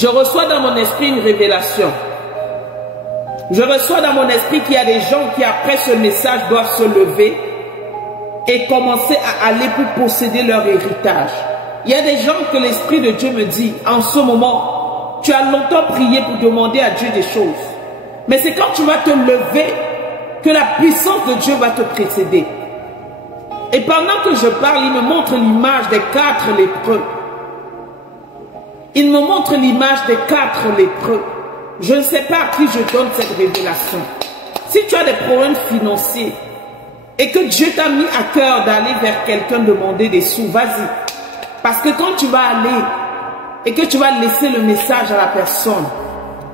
Je reçois dans mon esprit une révélation. Je reçois dans mon esprit qu'il y a des gens qui, après ce message, doivent se lever et commencer à aller pour posséder leur héritage. Il y a des gens que l'Esprit de Dieu me dit, en ce moment, tu as longtemps prié pour demander à Dieu des choses. Mais c'est quand tu vas te lever que la puissance de Dieu va te précéder. Et pendant que je parle, il me montre l'image des 4 lépreux. Il me montre l'image des 4 lépreux. Je ne sais pas à qui je donne cette révélation. Si tu as des problèmes financiers et que Dieu t'a mis à cœur d'aller vers quelqu'un demander des sous, vas-y. Parce que quand tu vas aller et que tu vas laisser le message à la personne,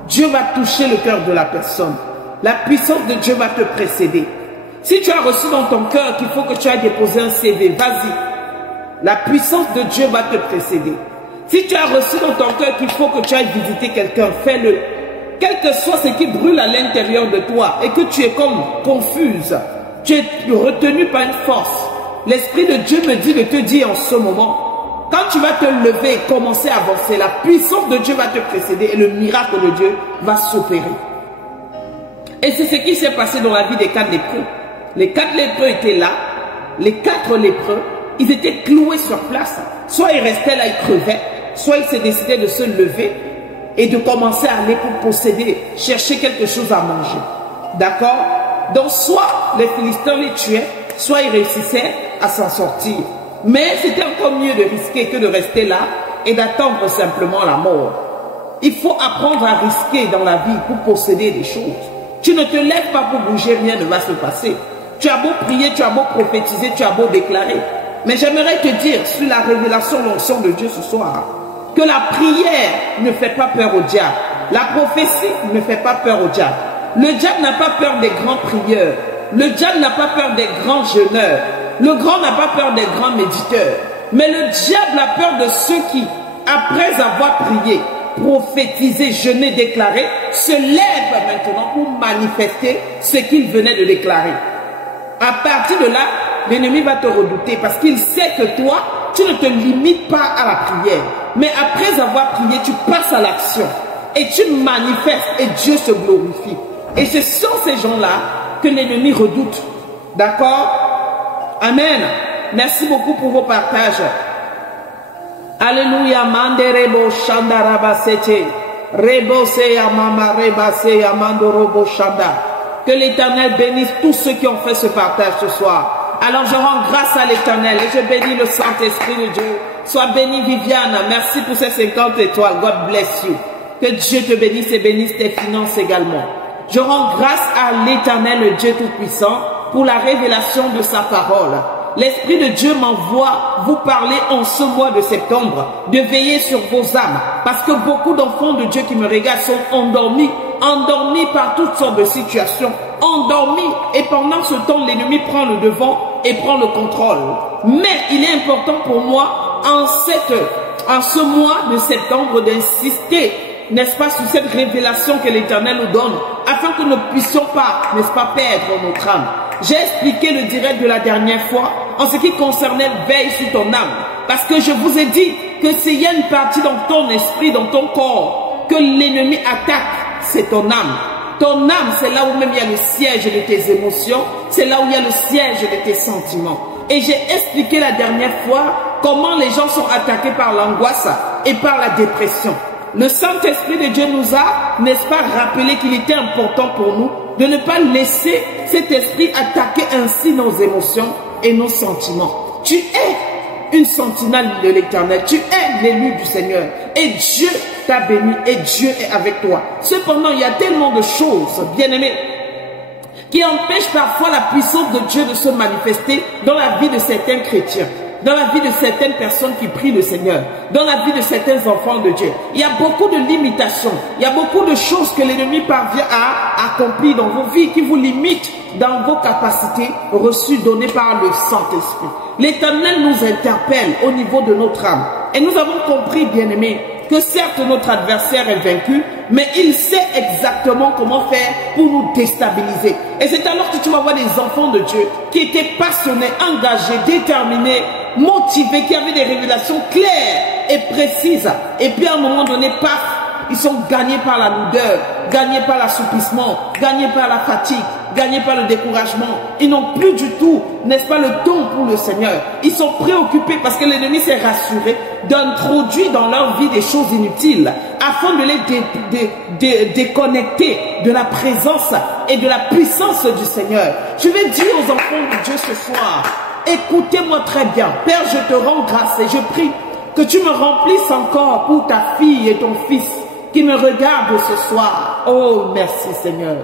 Dieu va toucher le cœur de la personne. La puissance de Dieu va te précéder. Si tu as reçu dans ton cœur qu'il faut que tu ailles déposer un CV, vas-y. La puissance de Dieu va te précéder. Si tu as reçu dans ton cœur qu'il faut que tu ailles visiter quelqu'un, fais-le. Quel que soit ce qui brûle à l'intérieur de toi et que tu es comme confuse, tu es retenu par une force. L'Esprit de Dieu me dit de te dire en ce moment, quand tu vas te lever et commencer à avancer, la puissance de Dieu va te précéder et le miracle de Dieu va s'opérer. Et c'est ce qui s'est passé dans la vie des 4 lépreux. Les 4 lépreux étaient là, les 4 lépreux, ils étaient cloués sur place. Soit ils restaient là, ils crevaient, soit ils se décidaient de se lever et de commencer à aller pour posséder, chercher quelque chose à manger. D'accord? Donc soit les Philistins les tuaient, soit ils réussissaient à s'en sortir. Mais c'était encore mieux de risquer que de rester là et d'attendre simplement la mort. Il faut apprendre à risquer dans la vie pour posséder des choses. Tu ne te lèves pas pour bouger, rien ne va se passer. Tu as beau prier, tu as beau prophétiser, tu as beau déclarer. Mais j'aimerais te dire, sur la révélation, l'onction de Dieu ce soir, que la prière ne fait pas peur au diable. La prophétie ne fait pas peur au diable. Le diable n'a pas peur des grands prieurs. Le diable n'a pas peur des grands jeûneurs. Le grand n'a pas peur des grands méditeurs. Mais le diable a peur de ceux qui, après avoir prié, prophétisé, jeûné, déclaré, se lèvent maintenant pour manifester ce qu'il venait de déclarer. À partir de là, l'ennemi va te redouter parce qu'il sait que toi, tu ne te limites pas à la prière. Mais après avoir prié, tu passes à l'action et tu manifestes et Dieu se glorifie. Et ce sont ces gens-là que l'ennemi redoute. D'accord? Amen. Merci beaucoup pour vos partages. Alléluia. Manderebo shandarabasete. Rebose yamama rebase yamandorobo shanda. Que l'Éternel bénisse tous ceux qui ont fait ce partage ce soir. Alors je rends grâce à l'Éternel et je bénis le Saint-Esprit de Dieu. Sois bénie Viviane. Merci pour ces 50 étoiles. God bless you. Que Dieu te bénisse et bénisse tes finances également. Je rends grâce à l'Éternel, le Dieu Tout-Puissant, pour la révélation de sa parole. L'Esprit de Dieu m'envoie vous parler en ce mois de septembre, de veiller sur vos âmes. Parce que beaucoup d'enfants de Dieu qui me regardent sont endormis par toutes sortes de situations. Endormis. Et pendant ce temps, l'ennemi prend le devant et prend le contrôle. Mais il est important pour moi, en ce mois de septembre, d'insister, n'est-ce pas, sur cette révélation que l'Éternel nous donne, afin que nous ne puissions pas, n'est-ce pas, perdre notre âme. J'ai expliqué le direct de la dernière fois en ce qui concernait veille sur ton âme. Parce que je vous ai dit que s'il y a une partie dans ton esprit, dans ton corps, que l'ennemi attaque, c'est ton âme. Ton âme, c'est là où même il y a le siège de tes émotions, c'est là où il y a le siège de tes sentiments. Et j'ai expliqué la dernière fois comment les gens sont attaqués par l'angoisse et par la dépression. Le Saint-Esprit de Dieu nous a, n'est-ce pas, rappelé qu'il était important pour nous de ne pas laisser cet esprit attaquer ainsi nos émotions et nos sentiments. Tu es une sentinelle de l'Éternel, tu es l'élu du Seigneur et Dieu t'a béni et Dieu est avec toi. Cependant, il y a tellement de choses, bien-aimés, qui empêchent parfois la puissance de Dieu de se manifester dans la vie de certains chrétiens, dans la vie de certaines personnes qui prient le Seigneur, dans la vie de certains enfants de Dieu. Il y a beaucoup de limitations, il y a beaucoup de choses que l'ennemi parvient à accomplir dans vos vies, qui vous limitent dans vos capacités reçues, données par le Saint-Esprit. L'Éternel nous interpelle au niveau de notre âme. Et nous avons compris, bien-aimés, que certes notre adversaire est vaincu, mais il sait exactement comment faire pour nous déstabiliser. Et c'est alors que tu vas voir des enfants de Dieu qui étaient passionnés, engagés, déterminés, motivés, qui avaient des révélations claires et précises. Et puis à un moment donné, paf, ils sont gagnés par la lourdeur, gagnés par l'assouplissement, gagnés par la fatigue, gagnés par le découragement. Ils n'ont plus du tout, n'est-ce pas, le don pour le Seigneur. Ils sont préoccupés parce que l'ennemi s'est rassuré d'introduire dans leur vie des choses inutiles afin de les déconnecter de la présence et de la puissance du Seigneur. Je vais dire aux enfants de Dieu ce soir, écoutez-moi très bien. Père, je te rends grâce et je prie que tu me remplisses encore pour ta fille et ton fils qui me regardent ce soir. Oh, merci Seigneur.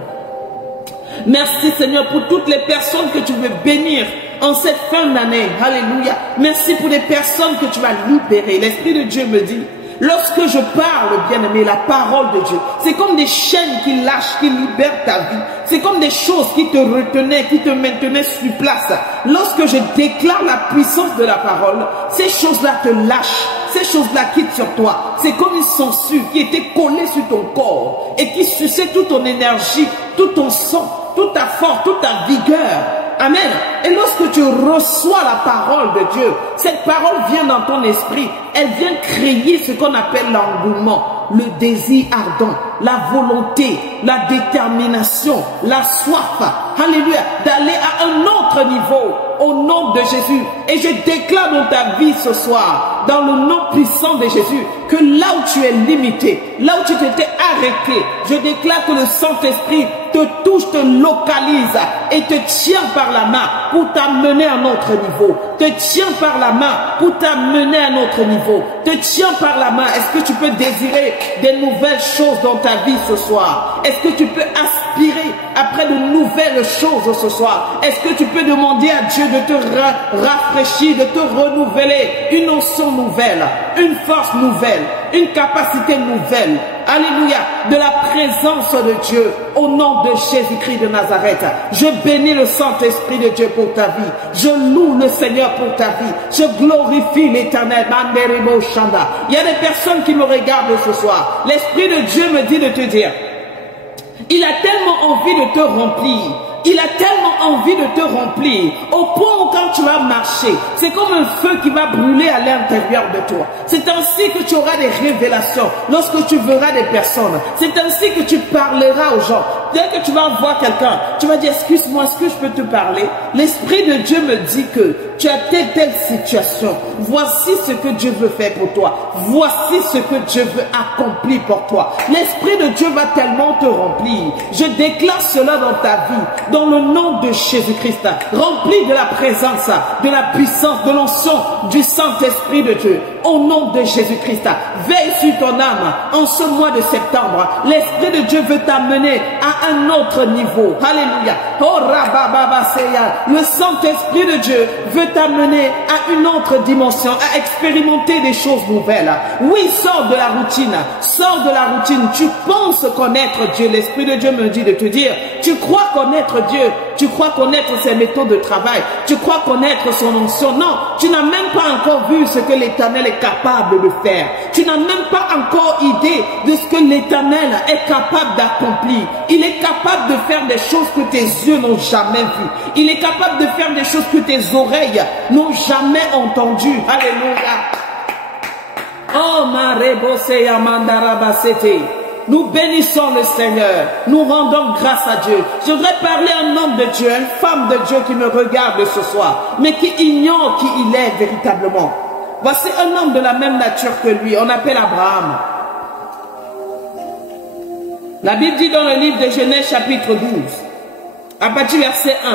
Merci Seigneur pour toutes les personnes que tu veux bénir en cette fin d'année. Alléluia. Merci pour les personnes que tu vas libérer. L'Esprit de Dieu me dit, lorsque je parle, bien-aimé, la parole de Dieu, c'est comme des chaînes qui lâchent, qui libèrent ta vie. C'est comme des choses qui te retenaient, qui te maintenaient sur place. Lorsque je déclare la puissance de la parole, ces choses-là te lâchent. Ces choses-là quittent sur toi. C'est comme une censure qui était collée sur ton corps et qui suçait toute ton énergie, tout ton sang, toute ta force, toute ta vigueur. Amen. Et lorsque tu reçois la parole de Dieu, cette parole vient dans ton esprit. Elle vient créer ce qu'on appelle l'engouement, le désir ardent, la volonté, la détermination, la soif. Alléluia. D'aller à un autre niveau au nom de Jésus. Et je déclare dans ta vie ce soir, dans le nom puissant de Jésus, que là où tu es limité, là où tu t'étais arrêté, je déclare que le Saint-Esprit te touche, te localise et te tient par la main pour t'amener à un autre niveau. Te tient par la main pour t'amener à un autre niveau. Te tient par la main. Est-ce que tu peux désirer des nouvelles choses dans ta vie ce soir? Est-ce que tu peux aspirer après de nouvelles choses ce soir? Est-ce que tu peux demander à Dieu de te rafraîchir, de te renouveler une onction nouvelle, une force nouvelle, une capacité nouvelle? Alléluia, de la présence de Dieu au nom de Jésus-Christ de Nazareth. Je bénis le Saint-Esprit de Dieu pour ta vie. Je loue le Seigneur pour ta vie. Je glorifie l'Éternel. Il y a des personnes qui me regardent ce soir. L'Esprit de Dieu me dit de te dire, il a tellement envie de te remplir. Il a tellement envie de te remplir au point où quand tu vas marcher, c'est comme un feu qui va brûler à l'intérieur de toi. C'est ainsi que tu auras des révélations lorsque tu verras des personnes. C'est ainsi que tu parleras aux gens. Dès que tu vas voir quelqu'un, tu vas dire, excuse-moi, est-ce que je peux te parler? L'Esprit de Dieu me dit que tu as telle situation. Voici ce que Dieu veut faire pour toi. Voici ce que Dieu veut accomplir pour toi. L'Esprit de Dieu va tellement te remplir. Je déclare cela dans ta vie. Dans le nom de Jésus-Christ, rempli de la présence, de la puissance, de l'onction du Saint-Esprit de Dieu. Au nom de Jésus-Christ, veille sur ton âme en ce mois de septembre. L'Esprit de Dieu veut t'amener à un autre niveau. Alléluia. Oh, le Saint-Esprit de Dieu veut t'amener à une autre dimension, à expérimenter des choses nouvelles. Oui, sors de la routine. Sors de la routine. Tu penses connaître Dieu. L'Esprit de Dieu me dit de te dire, tu crois connaître Dieu, tu crois connaître ses méthodes de travail, tu crois connaître son onction. Non, tu n'as même pas encore vu ce que l'Éternel est capable de faire. Tu n'as même pas encore idée de ce que l'Éternel est capable d'accomplir. Il est capable de faire des choses que tes yeux n'ont jamais vues. Il est capable de faire des choses que tes oreilles n'ont jamais entendues. Alléluia. Oh, ma rebose amandara basete. Nous bénissons le Seigneur. Nous rendons grâce à Dieu. Je voudrais parler à un homme de Dieu, une femme de Dieu qui me regarde ce soir, mais qui ignore qui il est véritablement. Voici un homme de la même nature que lui. On appelle Abraham. La Bible dit dans le livre de Genèse chapitre 12, à partir du verset 1.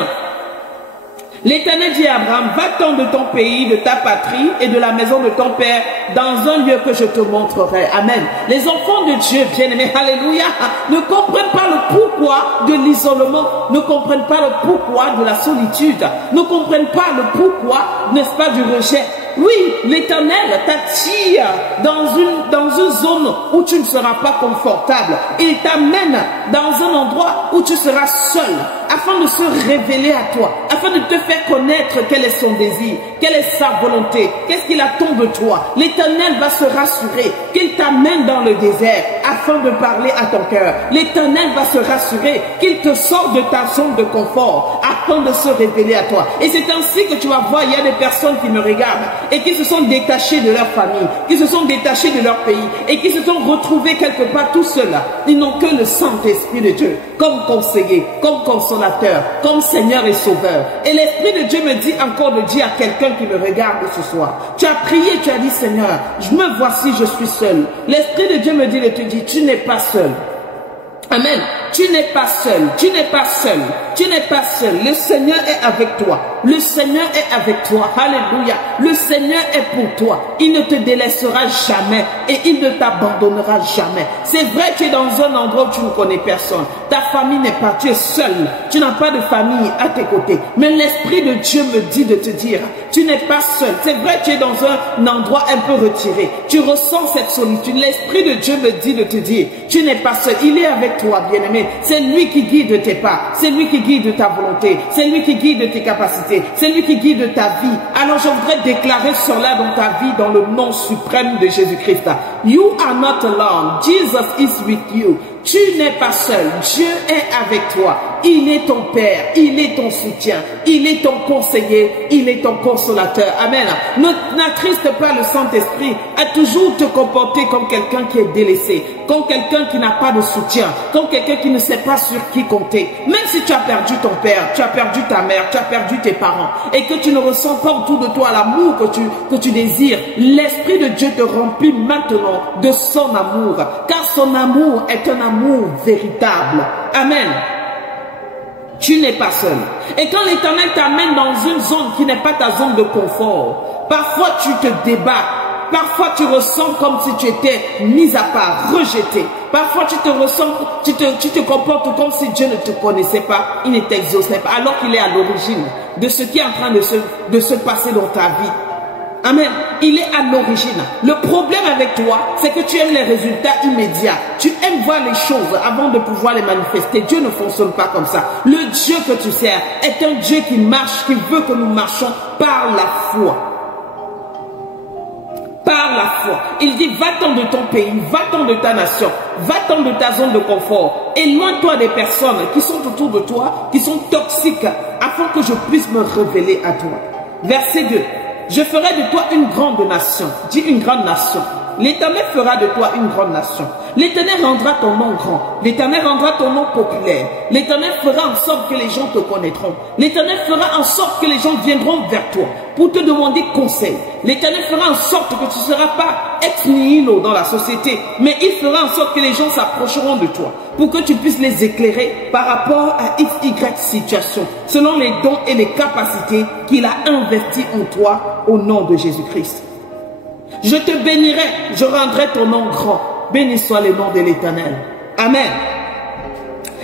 L'Éternel dit à Abraham, va-t'en de ton pays, de ta patrie et de la maison de ton père dans un lieu que je te montrerai. Amen. Les enfants de Dieu, bien-aimés, alléluia, ne comprennent pas le pourquoi de l'isolement, ne comprennent pas le pourquoi de la solitude, ne comprennent pas le pourquoi, n'est-ce pas, du rejet. Oui, l'Éternel t'attire dans une zone où tu ne seras pas confortable. Il t'amène dans un endroit où tu seras seul, afin de se révéler à toi, afin de te faire connaître quel est son désir, quelle est sa volonté, qu'est-ce qu'il attend de toi. L'Éternel va se rassurer qu'il t'amène dans le désert, afin de parler à ton cœur. L'Éternel va se rassurer qu'il te sort de ta zone de confort, afin attend de se révéler à toi. Et c'est ainsi que tu vas voir, il y a des personnes qui me regardent et qui se sont détachées de leur famille, qui se sont détachées de leur pays et qui se sont retrouvés quelque part tout seuls. Ils n'ont que le Saint-Esprit de Dieu comme conseiller, comme consolateur, comme Seigneur et Sauveur. Et l'Esprit de Dieu me dit encore de dire à quelqu'un qui me regarde ce soir, tu as prié, tu as dit Seigneur, me voici, je suis seul. L'Esprit de Dieu me dit de te dire, tu n'es pas seul. Amen. Tu n'es pas seul, tu n'es pas seul, tu n'es pas seul. Le Seigneur est avec toi. Le Seigneur est avec toi. Alléluia. Le Seigneur est pour toi. Il ne te délaissera jamais et il ne t'abandonnera jamais. C'est vrai, tu es dans un endroit où tu ne connais personne. Ta famille n'est pas, tu es seul. Tu n'as pas de famille à tes côtés. Mais l'Esprit de Dieu me dit de te dire, tu n'es pas seul. C'est vrai, tu es dans un endroit un peu retiré. Tu ressens cette solitude. L'Esprit de Dieu me dit de te dire, tu n'es pas seul. Il est avec toi, bien-aimé. C'est lui qui guide tes pas. C'est lui qui guide ta volonté. C'est lui qui guide tes capacités. C'est lui qui guide ta vie. Alors je voudrais déclarer cela dans ta vie dans le nom suprême de Jésus-Christ. You are not alone. Jesus is with you. Tu n'es pas seul. Dieu est avec toi. Il est ton Père. Il est ton soutien. Il est ton conseiller. Il est ton consolateur. Amen. N'attriste pas le Saint-Esprit à toujours te comporter comme quelqu'un qui est délaissé, comme quelqu'un qui n'a pas de soutien, comme quelqu'un qui ne sait pas sur qui compter. Même si tu as perdu ton père, tu as perdu ta mère, tu as perdu tes parents et que tu ne ressens pas autour de toi l'amour que tu désires, l'Esprit de Dieu te remplit maintenant de son amour, car son amour est un amour véritable. Amen. Tu n'es pas seul. Et quand l'Éternel t'amène dans une zone qui n'est pas ta zone de confort, parfois tu te débats, parfois tu ressens comme si tu étais mis à part, rejeté. Parfois tu te ressens, tu te comportes comme si Dieu ne te connaissait pas, il ne t'exauçait pas, alors qu'il est à l'origine de ce qui est en train de se passer dans ta vie. Amen. Il est à l'origine. Le problème avec toi, c'est que tu aimes les résultats immédiats. Tu aimes voir les choses avant de pouvoir les manifester. Dieu ne fonctionne pas comme ça. Le Dieu que tu sers est un Dieu qui marche, qui veut que nous marchions par la foi. Par la foi. Il dit, va-t'en de ton pays, va-t'en de ta nation, va-t'en de ta zone de confort. Éloigne-toi des personnes qui sont autour de toi, qui sont toxiques, afin que je puisse me révéler à toi. Verset 2. Je ferai de toi une grande nation. Dis une grande nation. L'Éternel fera de toi une grande nation. L'Éternel rendra ton nom grand. L'Éternel rendra ton nom populaire. L'Éternel fera en sorte que les gens te connaîtront. L'Éternel fera en sorte que les gens viendront vers toi pour te demander conseil. L'Éternel fera en sorte que tu ne seras pas ex nihilo dans la société, mais il fera en sorte que les gens s'approcheront de toi pour que tu puisses les éclairer par rapport à XY situation, selon les dons et les capacités qu'il a investis en toi au nom de Jésus-Christ. Je te bénirai, je rendrai ton nom grand. Béni soit le nom de l'Éternel. Amen.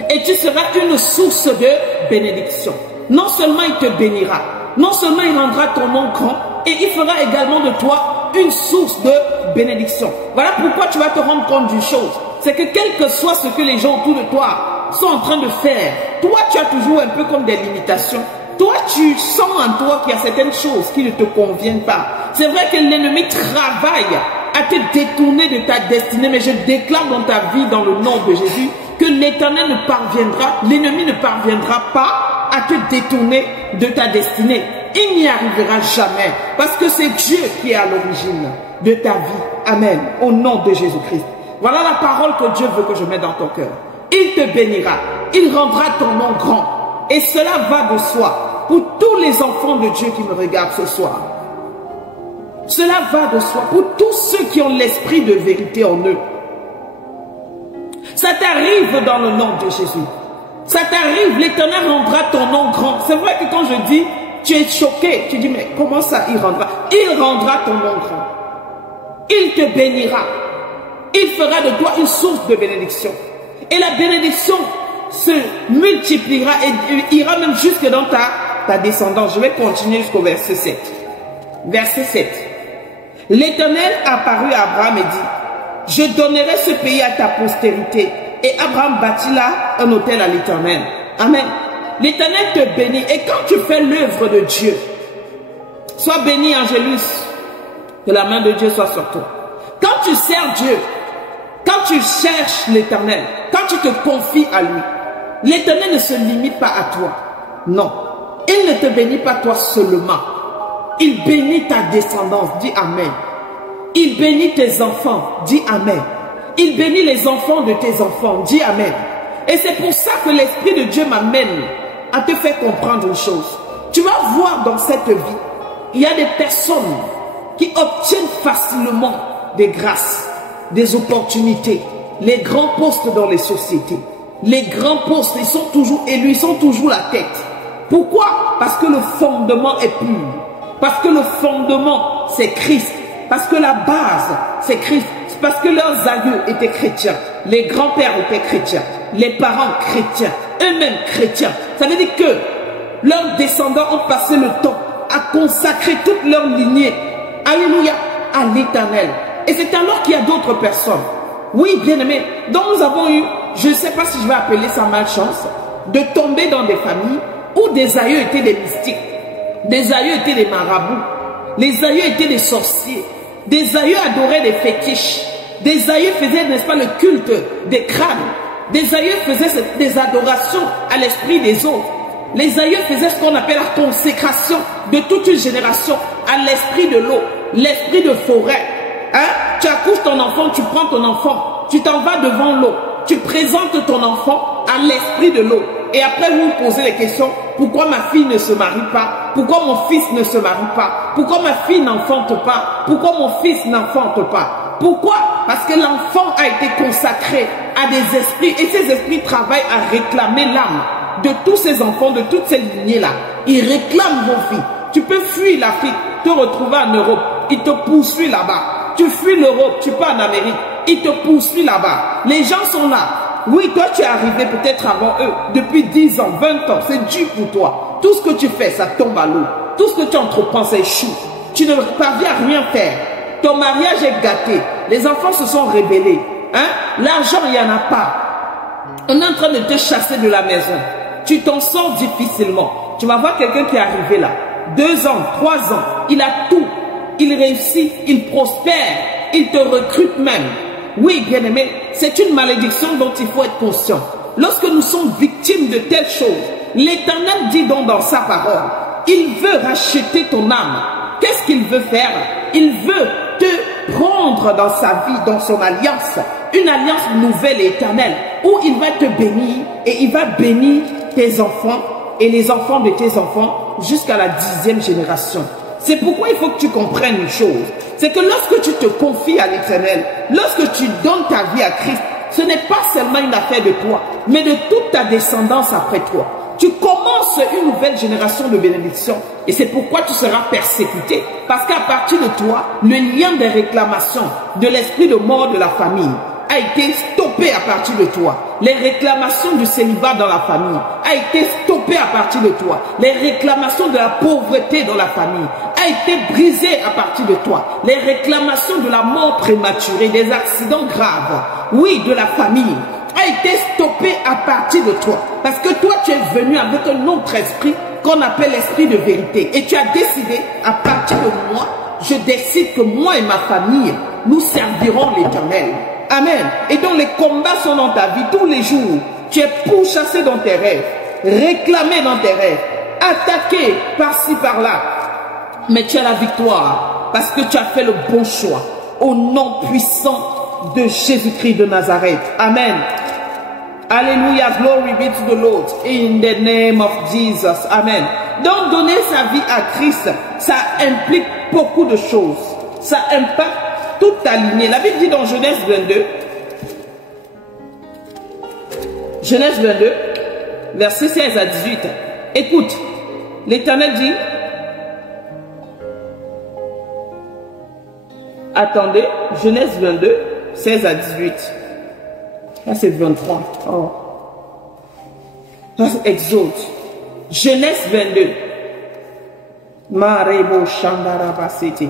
Et tu seras une source de bénédiction. Non seulement il te bénira, non seulement il rendra ton nom grand, et il fera également de toi une source de bénédiction. Voilà pourquoi tu vas te rendre compte d'une chose. C'est que quel que soit ce que les gens autour de toi sont en train de faire, toi tu as toujours un peu comme des limitations. Toi, tu sens en toi qu'il y a certaines choses qui ne te conviennent pas. C'est vrai que l'ennemi travaille à te détourner de ta destinée, mais je déclare dans ta vie, dans le nom de Jésus, que l'Éternel ne parviendra, l'ennemi ne parviendra pas à te détourner de ta destinée. Il n'y arrivera jamais, parce que c'est Dieu qui est à l'origine de ta vie. Amen. Au nom de Jésus-Christ. Voilà la parole que Dieu veut que je mette dans ton cœur. Il te bénira, il rendra ton nom grand. Et cela va de soi pour tous les enfants de Dieu qui me regardent ce soir. Cela va de soi pour tous ceux qui ont l'esprit de vérité en eux. Ça t'arrive dans le nom de Jésus. Ça t'arrive, l'Éternel rendra ton nom grand. C'est vrai que quand je dis, tu es choqué, tu dis, mais comment ça il rendra? Il rendra ton nom grand. Il te bénira. Il fera de toi une source de bénédiction. Et la bénédiction se multipliera et ira même jusque dans ta descendance. Je vais continuer jusqu'au verset 7. Verset 7. L'Éternel apparut à Abraham et dit, je donnerai ce pays à ta postérité. Et Abraham bâtit là un autel à l'Éternel. Amen. L'Éternel te bénit. Et quand tu fais l'œuvre de Dieu, sois béni, Angélus, que la main de Dieu soit sur toi. Quand tu sers Dieu, quand tu cherches l'Éternel, quand tu te confies à lui, l'Éternel ne se limite pas à toi. Non. Il ne te bénit pas toi seulement. Il bénit ta descendance. Dis Amen. Il bénit tes enfants. Dis Amen. Il bénit les enfants de tes enfants. Dis Amen. Et c'est pour ça que l'Esprit de Dieu m'amène à te faire comprendre une chose. Tu vas voir dans cette vie, il y a des personnes qui obtiennent facilement des grâces, des opportunités, les grands postes dans les sociétés. Les grands postes, ils sont toujours élus, ils sont toujours la tête. Pourquoi? Parce que le fondement est pur. Parce que le fondement, c'est Christ. Parce que la base, c'est Christ. Parce que leurs aïeux étaient chrétiens. Les grands-pères étaient chrétiens. Les parents chrétiens. Eux-mêmes chrétiens. Ça veut dire que leurs descendants ont passé le temps à consacrer toute leur lignée. Alléluia. À l'Éternel. Et c'est alors qu'il y a d'autres personnes. Oui, bien-aimés. Donc nous avons eu, je ne sais pas si je vais appeler ça malchance, de tomber dans des familles où des aïeux étaient des mystiques. Des aïeux étaient des marabouts. Les aïeux étaient des sorciers. Des aïeux adoraient des fétiches. Des aïeux faisaient, n'est-ce pas, le culte des crânes. Des aïeux faisaient des adorations à l'esprit des autres. Les aïeux faisaient ce qu'on appelle la consécration de toute une génération à l'esprit de l'eau, l'esprit de forêt. Hein? Tu accouches ton enfant, tu prends ton enfant, tu t'en vas devant l'eau, tu présentes ton enfant à l'esprit de l'eau. Et après, vous vous posez les questions, pourquoi ma fille ne se marie pas? Pourquoi mon fils ne se marie pas? Pourquoi ma fille n'enfante pas? Pourquoi mon fils n'enfante pas? Pourquoi? Parce que l'enfant a été consacré à des esprits, et ces esprits travaillent à réclamer l'âme de tous ces enfants, de toutes ces lignées-là. Ils réclament vos filles. Tu peux fuir l'Afrique, te retrouver en Europe, ils te poursuivent là-bas. Tu fuis l'Europe, tu pars en Amérique, ils te poursuivent là-bas. Les gens sont là. Oui, toi tu es arrivé peut-être avant eux, depuis 10 ans, 20 ans, c'est dur pour toi. Tout ce que tu fais, ça tombe à l'eau. Tout ce que tu entreprends, ça échoue. Tu ne parviens à rien faire. Ton mariage est gâté. Les enfants se sont rebellés. Hein? L'argent, il n'y en a pas. On est en train de te chasser de la maison. Tu t'en sors difficilement. Tu vas voir quelqu'un qui est arrivé là. 2 ans, 3 ans, il a tout. Il réussit, il prospère, il te recrute même. Oui, bien-aimé, c'est une malédiction dont il faut être conscient. Lorsque nous sommes victimes de telles choses, l'Éternel dit donc dans sa parole, il veut racheter ton âme. Qu'est-ce qu'il veut faire? Il veut te prendre dans sa vie, dans son alliance, une alliance nouvelle et éternelle, où il va te bénir et il va bénir tes enfants et les enfants de tes enfants jusqu'à la 10e génération. C'est pourquoi il faut que tu comprennes une chose. C'est que lorsque tu te confies à l'Éternel, lorsque tu donnes ta vie à Christ, ce n'est pas seulement une affaire de toi, mais de toute ta descendance après toi. Tu commences une nouvelle génération de bénédictions. Et c'est pourquoi tu seras persécuté. Parce qu'à partir de toi, le lien des réclamations de l'esprit de mort de la famille a été stoppé à partir de toi. Les réclamations du célibat dans la famille a été stoppé à partir de toi. Les réclamations de la pauvreté dans la famille a été brisée à partir de toi. Les réclamations de la mort prématurée, des accidents graves, oui, de la famille, a été stoppé à partir de toi. Parce que toi, tu es venu avec un autre esprit qu'on appelle l'esprit de vérité. Et tu as décidé, à partir de moi, je décide que moi et ma famille, nous servirons l'Éternel. Amen. Et donc les combats sont dans ta vie tous les jours. Tu es pourchassé dans tes rêves, réclamé dans tes rêves, attaqué par-ci, par-là. Mais tu as la victoire parce que tu as fait le bon choix. Au nom puissant de Jésus-Christ de Nazareth. Amen. Alléluia. Glory be to the Lord. In the name of Jesus. Amen. Donc donner sa vie à Christ, ça implique beaucoup de choses. Ça impacte toute ta lignée. La Bible dit dans Genèse 22, Genèse 22, versets 16 à 18. Écoute, l'Éternel dit, attendez, Genèse 22, 16 à 18. Là, c'est 23. Oh. Là, c'est Exode. Genèse 22. Marebo Shandarabasete.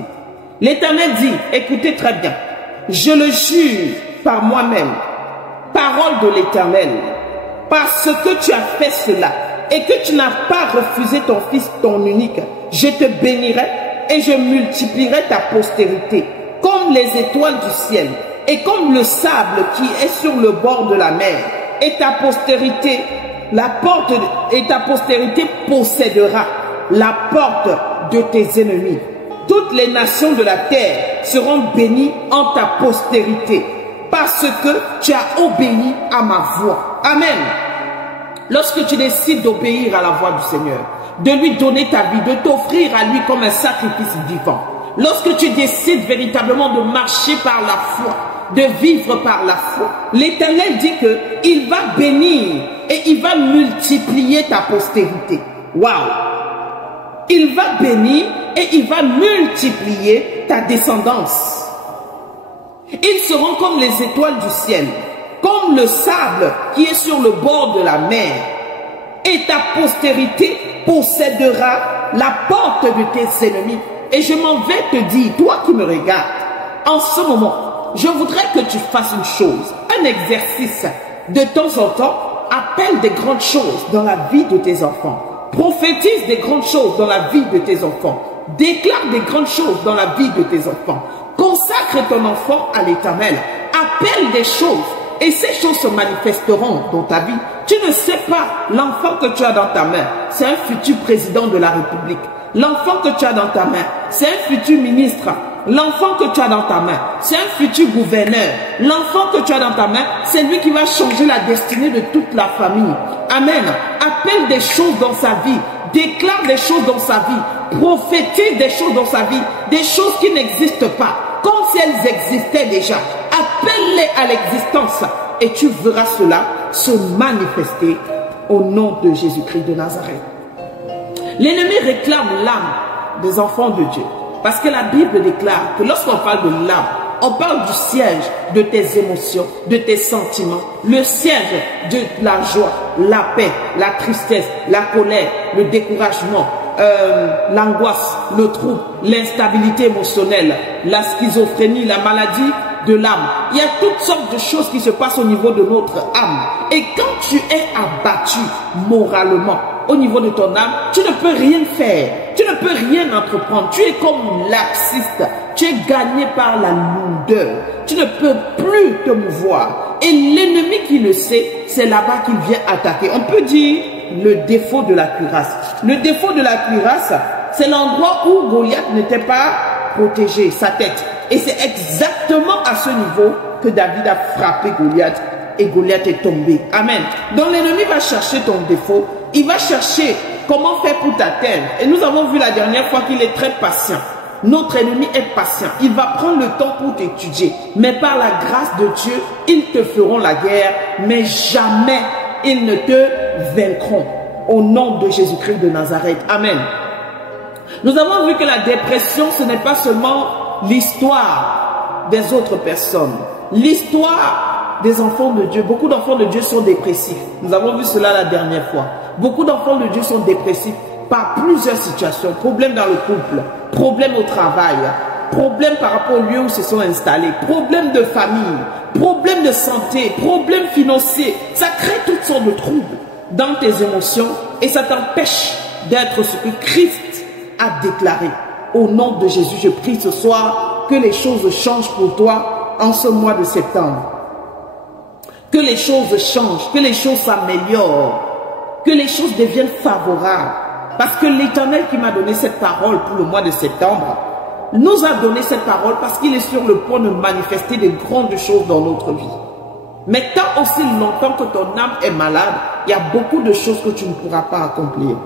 L'Éternel dit, écoutez très bien, je le jure par moi-même, parole de l'Éternel, parce que tu as fait cela et que tu n'as pas refusé ton fils, ton unique, je te bénirai et je multiplierai ta postérité comme les étoiles du ciel et comme le sable qui est sur le bord de la mer, et ta postérité la porte et ta postérité possédera la porte de tes ennemis. Toutes les nations de la terre seront bénies en ta postérité parce que tu as obéi à ma voix. Amen. Lorsque tu décides d'obéir à la voix du Seigneur, de lui donner ta vie, de t'offrir à lui comme un sacrifice vivant, lorsque tu décides véritablement de marcher par la foi, de vivre par la foi, l'Éternel dit qu'il va bénir et il va multiplier ta postérité. Waouh! Il va bénir et il va multiplier ta descendance. Ils seront comme les étoiles du ciel, comme le sable qui est sur le bord de la mer. Et ta postérité possédera la porte de tes ennemis. Et je m'en vais te dire, toi qui me regardes, en ce moment, je voudrais que tu fasses une chose, un exercice. De temps en temps, appelle des grandes choses dans la vie de tes enfants. Prophétise des grandes choses dans la vie de tes enfants. Déclare des grandes choses dans la vie de tes enfants. Consacre ton enfant à l'Éternel. Appelle des choses et ces choses se manifesteront dans ta vie. Tu ne sais pas, l'enfant que tu as dans ta main, c'est un futur président de la République. L'enfant que tu as dans ta main, c'est un futur ministre. L'enfant que tu as dans ta main, c'est un futur gouverneur. L'enfant que tu as dans ta main, c'est lui qui va changer la destinée de toute la famille. Amen. Appelle des choses dans sa vie. Déclare des choses dans sa vie. Prophétise des choses dans sa vie. Des choses qui n'existent pas. Comme si elles existaient déjà. Appelle-les à l'existence. Et tu verras cela se manifester au nom de Jésus-Christ de Nazareth. L'ennemi réclame l'âme des enfants de Dieu. Parce que la Bible déclare que lorsqu'on parle de l'âme, on parle du siège de tes émotions, de tes sentiments, le siège de la joie, la paix, la tristesse, la colère, le découragement, l'angoisse, le trouble, l'instabilité émotionnelle, la schizophrénie, la maladie de l'âme. Il y a toutes sortes de choses qui se passent au niveau de notre âme. Et quand tu es abattu moralement au niveau de ton âme, tu ne peux rien faire. Tu ne peux rien entreprendre. Tu es comme laxiste. Tu es gagné par la lourdeur. Tu ne peux plus te mouvoir. Et l'ennemi qui le sait, c'est là-bas qu'il vient attaquer. On peut dire le défaut de la cuirasse. Le défaut de la cuirasse, c'est l'endroit où Goliath n'était pas protégé, sa tête. Et c'est exactement à ce niveau que David a frappé Goliath. Et Goliath est tombé. Amen. Donc l'ennemi va chercher ton défaut. Il va chercher comment faire pour t'atteindre. Et nous avons vu la dernière fois qu'il est très patient. Notre ennemi est patient. Il va prendre le temps pour t'étudier. Mais par la grâce de Dieu, ils te feront la guerre. Mais jamais ils ne te vaincront. Au nom de Jésus-Christ de Nazareth. Amen. Nous avons vu que la dépression, ce n'est pas seulement l'histoire des autres personnes. L'histoire des enfants de Dieu. Beaucoup d'enfants de Dieu sont dépressifs. Nous avons vu cela la dernière fois. Beaucoup d'enfants de Dieu sont dépressifs par plusieurs situations. Problèmes dans le couple, problèmes au travail, problèmes par rapport au lieu où ils se sont installés, problèmes de famille, problèmes de santé, problèmes financiers. Ça crée toutes sortes de troubles dans tes émotions et ça t'empêche d'être ce que Christ a déclaré. Au nom de Jésus, je prie ce soir que les choses changent pour toi en ce mois de septembre. Que les choses changent, que les choses s'améliorent, que les choses deviennent favorables. Parce que l'Éternel qui m'a donné cette parole pour le mois de septembre, nous a donné cette parole parce qu'il est sur le point de manifester des grandes choses dans notre vie. Mais tant aussi longtemps que ton âme est malade, il y a beaucoup de choses que tu ne pourras pas accomplir.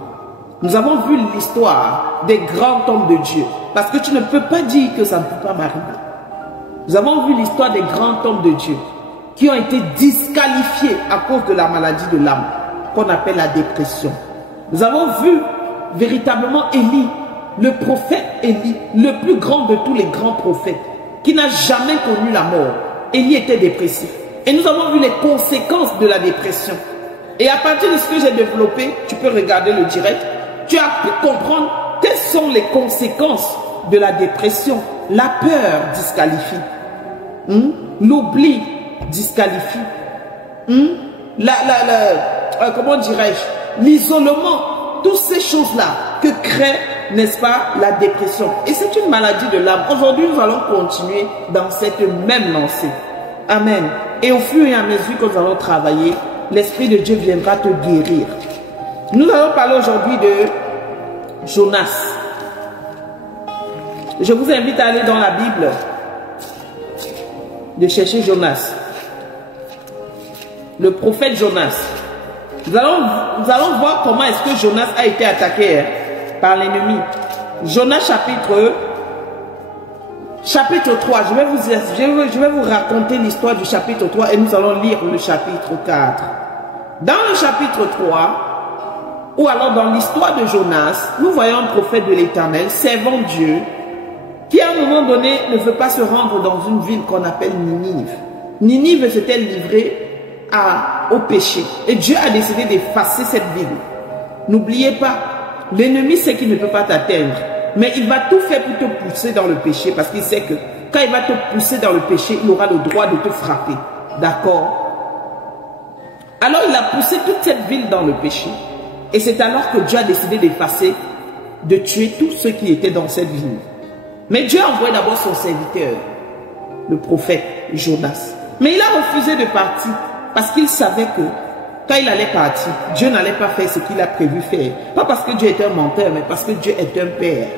Nous avons vu l'histoire des grands hommes de Dieu. Parce que tu ne peux pas dire que ça ne peut pas m'arriver. Nous avons vu l'histoire des grands hommes de Dieu qui ont été disqualifiés à cause de la maladie de l'âme, qu'on appelle la dépression. Nous avons vu véritablement Élie, le prophète Élie, le plus grand de tous les grands prophètes, qui n'a jamais connu la mort. Élie était dépressif. Et nous avons vu les conséquences de la dépression. Et à partir de ce que j'ai développé, tu peux regarder le direct, tu as pu comprendre quelles sont les conséquences de la dépression. La peur disqualifie. L'oubli disqualifie. Comment dirais-je? L'isolement. Toutes ces choses-là que crée, n'est-ce pas, la dépression. Et c'est une maladie de l'âme. Aujourd'hui, nous allons continuer dans cette même lancée. Amen. Et au fur et à mesure que nous allons travailler, l'Esprit de Dieu viendra te guérir. Nous allons parler aujourd'hui de Jonas. Je vous invite à aller dans la Bible, de chercher Jonas. Le prophète Jonas. Nous allons voir comment est-ce que Jonas a été attaqué par l'ennemi. Jonas chapitre 3. Je vais vous raconter l'histoire du chapitre 3 et nous allons lire le chapitre 4. Dans le chapitre 3, ou alors dans l'histoire de Jonas, nous voyons un prophète de l'Éternel, servant Dieu, qui à un moment donné ne veut pas se rendre dans une ville qu'on appelle Ninive. Ninive s'était livrée au péché. Et Dieu a décidé d'effacer cette ville. N'oubliez pas, l'ennemi sait qu'il ne peut pas t'atteindre. Mais il va tout faire pour te pousser dans le péché parce qu'il sait que quand il va te pousser dans le péché, il aura le droit de te frapper. D'accord? Alors il a poussé toute cette ville dans le péché. Et c'est alors que Dieu a décidé d'effacer, de tuer tous ceux qui étaient dans cette ville. Mais Dieu a envoyé d'abord son serviteur, le prophète Jonas. Mais il a refusé de partir parce qu'il savait que quand il allait partir, Dieu n'allait pas faire ce qu'il a prévu faire. Pas parce que Dieu est un menteur, mais parce que Dieu est un Père.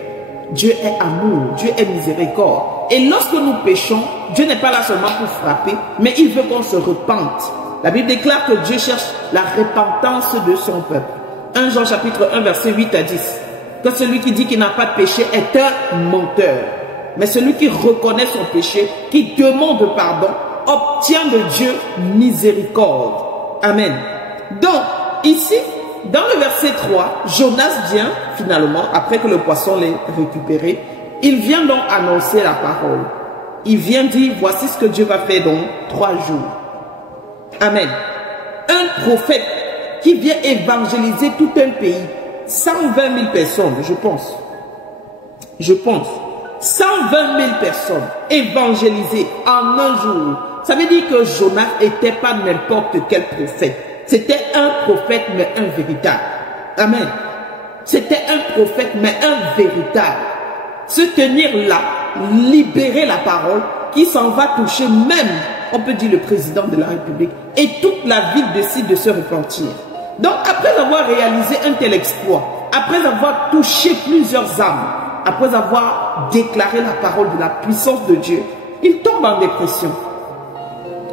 Dieu est amour, Dieu est miséricorde. Et lorsque nous péchons, Dieu n'est pas là seulement pour frapper, mais il veut qu'on se repente. La Bible déclare que Dieu cherche la repentance de son peuple. 1 Jean chapitre 1 verset 8 à 10. Que celui qui dit qu'il n'a pas de péché est un menteur. Mais celui qui reconnaît son péché, qui demande pardon, obtient de Dieu miséricorde. Amen. Donc, ici, dans le verset 3, Jonas vient finalement, après que le poisson l'ait récupéré, il vient donc annoncer la parole. Il vient dire, voici ce que Dieu va faire dans 3 jours. Amen. Un prophète qui vient évangéliser tout un pays, 120 000 personnes, je pense. 120 000 personnes évangélisées en un jour. Ça veut dire que Jonas n'était pas n'importe quel prophète. C'était un prophète, mais un véritable. Amen. C'était un prophète, mais un véritable. Se tenir là, libérer la parole, qui s'en va toucher même, on peut dire, le président de la République. Et toute la ville décide de se repentir. Donc, après avoir réalisé un tel exploit, après avoir touché plusieurs âmes, après avoir déclaré la parole de la puissance de Dieu, il tombe en dépression.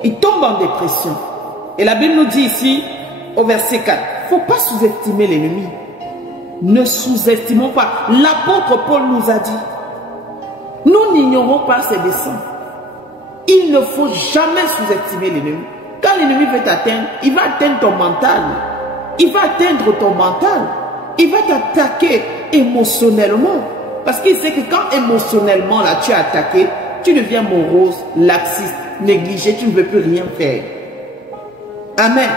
Il tombe en dépression. Et la Bible nous dit ici, au verset 4, il ne faut pas sous-estimer l'ennemi. Ne sous-estimons pas. L'apôtre Paul nous a dit, nous n'ignorons pas ses desseins. Il ne faut jamais sous-estimer l'ennemi. Quand l'ennemi veut t'atteindre, il va atteindre ton mental. Il va atteindre ton mental. Il va t'attaquer émotionnellement. Parce qu'il sait que quand émotionnellement, là, tu es attaqué, tu deviens morose, laxiste, négligé, tu ne veux plus rien faire. Amen.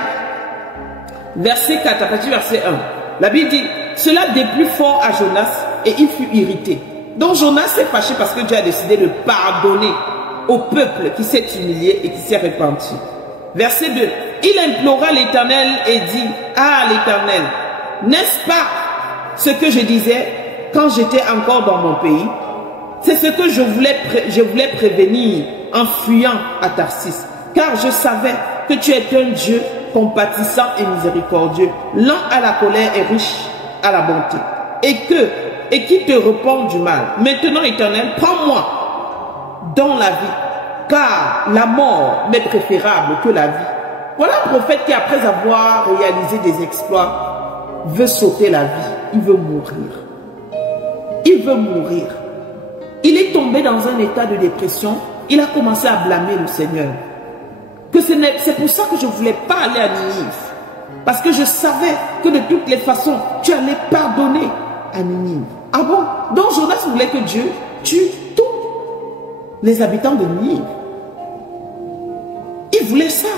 Verset 4, à partir du verset 1. La Bible dit, cela déplut fort à Jonas et il fut irrité. Donc Jonas s'est fâché parce que Dieu a décidé de pardonner au peuple qui s'est humilié et qui s'est repenti. Verset 2. Il implora l'Éternel et dit, ah l'Éternel, n'est-ce pas ce que je disais quand j'étais encore dans mon pays? C'est ce que je voulais prévenir en fuyant à Tarsis. Car je savais que tu es un Dieu compatissant et miséricordieux, lent à la colère et riche à la bonté, et qui te repent du mal. Maintenant, Éternel, prends-moi dans la vie, car la mort m'est préférable que la vie. Voilà un prophète qui, après avoir réalisé des exploits, veut sauter la vie. Il veut mourir. Il veut mourir. Il est tombé dans un état de dépression. Il a commencé à blâmer le Seigneur. C'est pour ça que je ne voulais pas aller à Ninive. Parce que je savais que de toutes les façons, tu allais pardonner à Ninive. Ah bon? Donc Jonas voulait que Dieu tue tous les habitants de Ninive. Il voulait ça.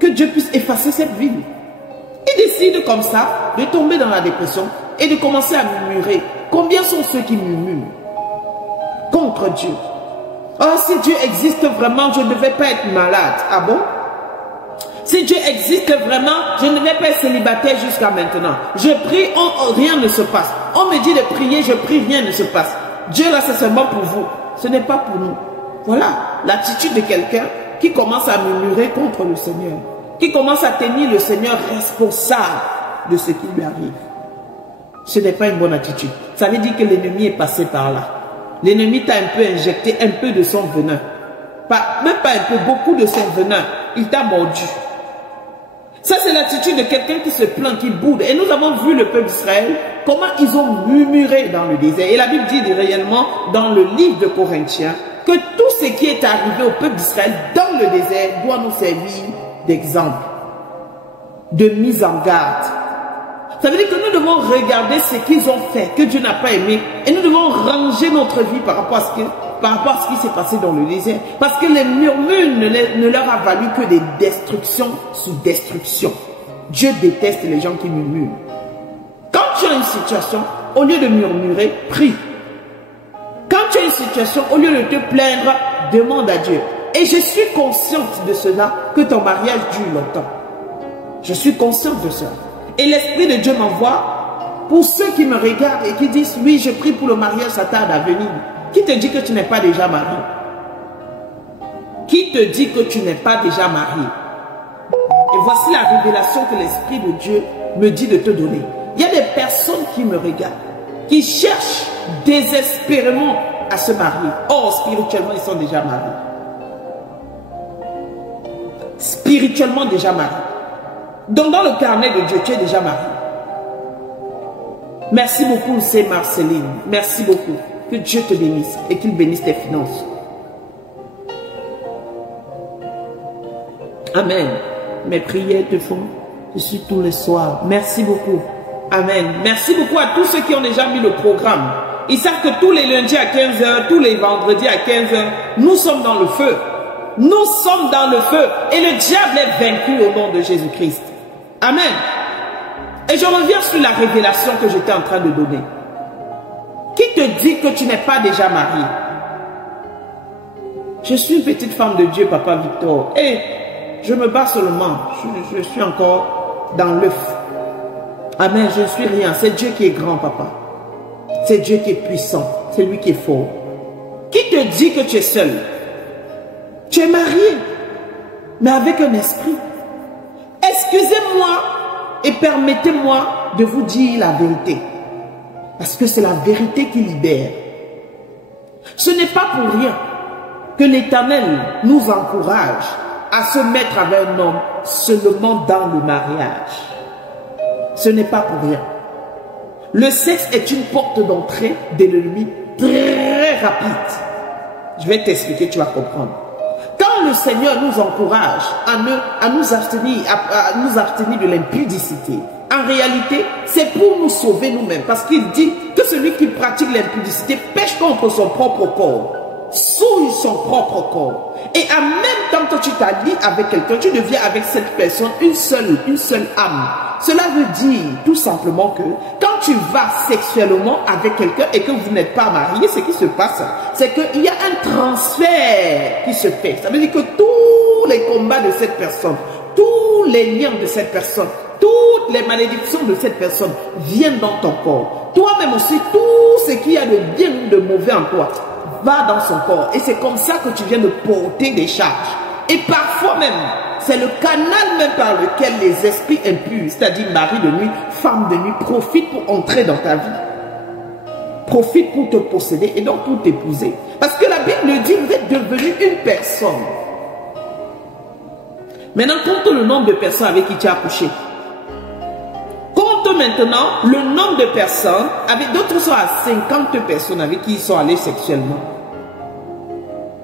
Que Dieu puisse effacer cette ville. Il décide comme ça de tomber dans la dépression et de commencer à murmurer. Combien sont ceux qui murmurent contre Dieu? Oh, si Dieu existe vraiment, je ne vais pas être malade. Ah bon? Si Dieu existe vraiment, je ne vais pas être célibataire jusqu'à maintenant. Je prie, rien ne se passe. On me dit de prier, je prie, rien ne se passe. Dieu là, c'est seulement pour vous. Ce n'est pas pour nous. Voilà l'attitude de quelqu'un qui commence à murmurer contre le Seigneur. qui commence à tenir le Seigneur responsable de ce qui lui arrive. Ce n'est pas une bonne attitude. Ça veut dire que l'ennemi est passé par là. L'ennemi t'a un peu injecté un peu de son venin. Même pas un peu, beaucoup de son venin. Il t'a mordu. Ça, c'est l'attitude de quelqu'un qui se plaint, qui boude. Et nous avons vu le peuple d'Israël, comment ils ont murmuré dans le désert. Et la Bible dit réellement, dans le livre de Corinthiens, que tout ce qui est arrivé au peuple d'Israël dans le désert doit nous servir d'exemple, de mise en garde. Ça veut dire que nous devons regarder ce qu'ils ont fait, que Dieu n'a pas aimé, et nous devons ranger notre vie par rapport à ce qui s'est passé dans le désert. Parce que les murmures ne leur a valu que des destructions sous destruction. Dieu déteste les gens qui murmurent. Quand tu as une situation, au lieu de murmurer, prie. Quand tu as une situation, au lieu de te plaindre, demande à Dieu. Et je suis consciente de cela, que ton mariage dure longtemps. Je suis consciente de cela. Et l'Esprit de Dieu m'envoie pour ceux qui me regardent et qui disent, oui, je prie pour le mariage, ça tarde à venir. Qui te dit que tu n'es pas déjà marié? Qui te dit que tu n'es pas déjà marié? Et voici la révélation que l'Esprit de Dieu me dit de te donner. Il y a des personnes qui me regardent, qui cherchent désespérément à se marier. Or, spirituellement, ils sont déjà mariés. Spirituellement déjà mariés. Donc, dans le carnet de Dieu, tu es déjà marié. Merci beaucoup, c'est Marceline. Merci beaucoup. Que Dieu te bénisse et qu'il bénisse tes finances. Amen. Mes prières te font. Je suis tous les soirs. Merci beaucoup. Amen. Merci beaucoup à tous ceux qui ont déjà mis le programme. Ils savent que tous les lundis à 15 h, tous les vendredis à 15 h, nous sommes dans le feu. Nous sommes dans le feu. Et le diable est vaincu au nom de Jésus-Christ. Amen. Et je reviens sur la révélation que j'étais en train de donner. Qui te dit que tu n'es pas déjà marié? Je suis une petite femme de Dieu, Papa Victor. Et je me bats seulement. Je suis encore dans l'œuf. Amen, je ne suis rien. C'est Dieu qui est grand, Papa. C'est Dieu qui est puissant. C'est lui qui est fort. Qui te dit que tu es seul? Tu es marié, mais avec un esprit. Excusez-moi et permettez-moi de vous dire la vérité. Parce que c'est la vérité qui libère. Ce n'est pas pour rien que l'Éternel nous encourage à se mettre avec un homme seulement dans le mariage. Ce n'est pas pour rien. Le sexe est une porte d'entrée de l'ennemi très rapide. Je vais t'expliquer, tu vas comprendre. Quand le Seigneur nous encourage à nous abstenir de l'impudicité, en réalité, c'est pour nous sauver nous-mêmes. Parce qu'il dit que celui qui pratique l'impudicité pêche contre son propre corps, souille son propre corps. Et en même temps que tu t'allies avec quelqu'un, tu deviens avec cette personne une seule âme. Cela veut dire tout simplement que quand tu vas sexuellement avec quelqu'un et que vous n'êtes pas marié, ce qui se passe, c'est qu'il y a un transfert qui se fait. Ça veut dire que tous les combats de cette personne, tous les liens de cette personne, toutes les malédictions de cette personne viennent dans ton corps. Toi-même aussi, tout ce qu'il y a de bien ou de mauvais en toi va dans son corps. Et c'est comme ça que tu viens de porter des charges. Et parfois même, c'est le canal même par lequel les esprits impurs, c'est-à-dire mari de nuit, femme de nuit, profitent pour entrer dans ta vie. Profitent pour te posséder et donc pour t'épouser. Parce que la Bible dit, vous êtes devenu une personne. Maintenant, compte le nombre de personnes avec qui tu as accouché. Compte maintenant le nombre de personnes, avec d'autres sont à 50 personnes avec qui ils sont allés sexuellement.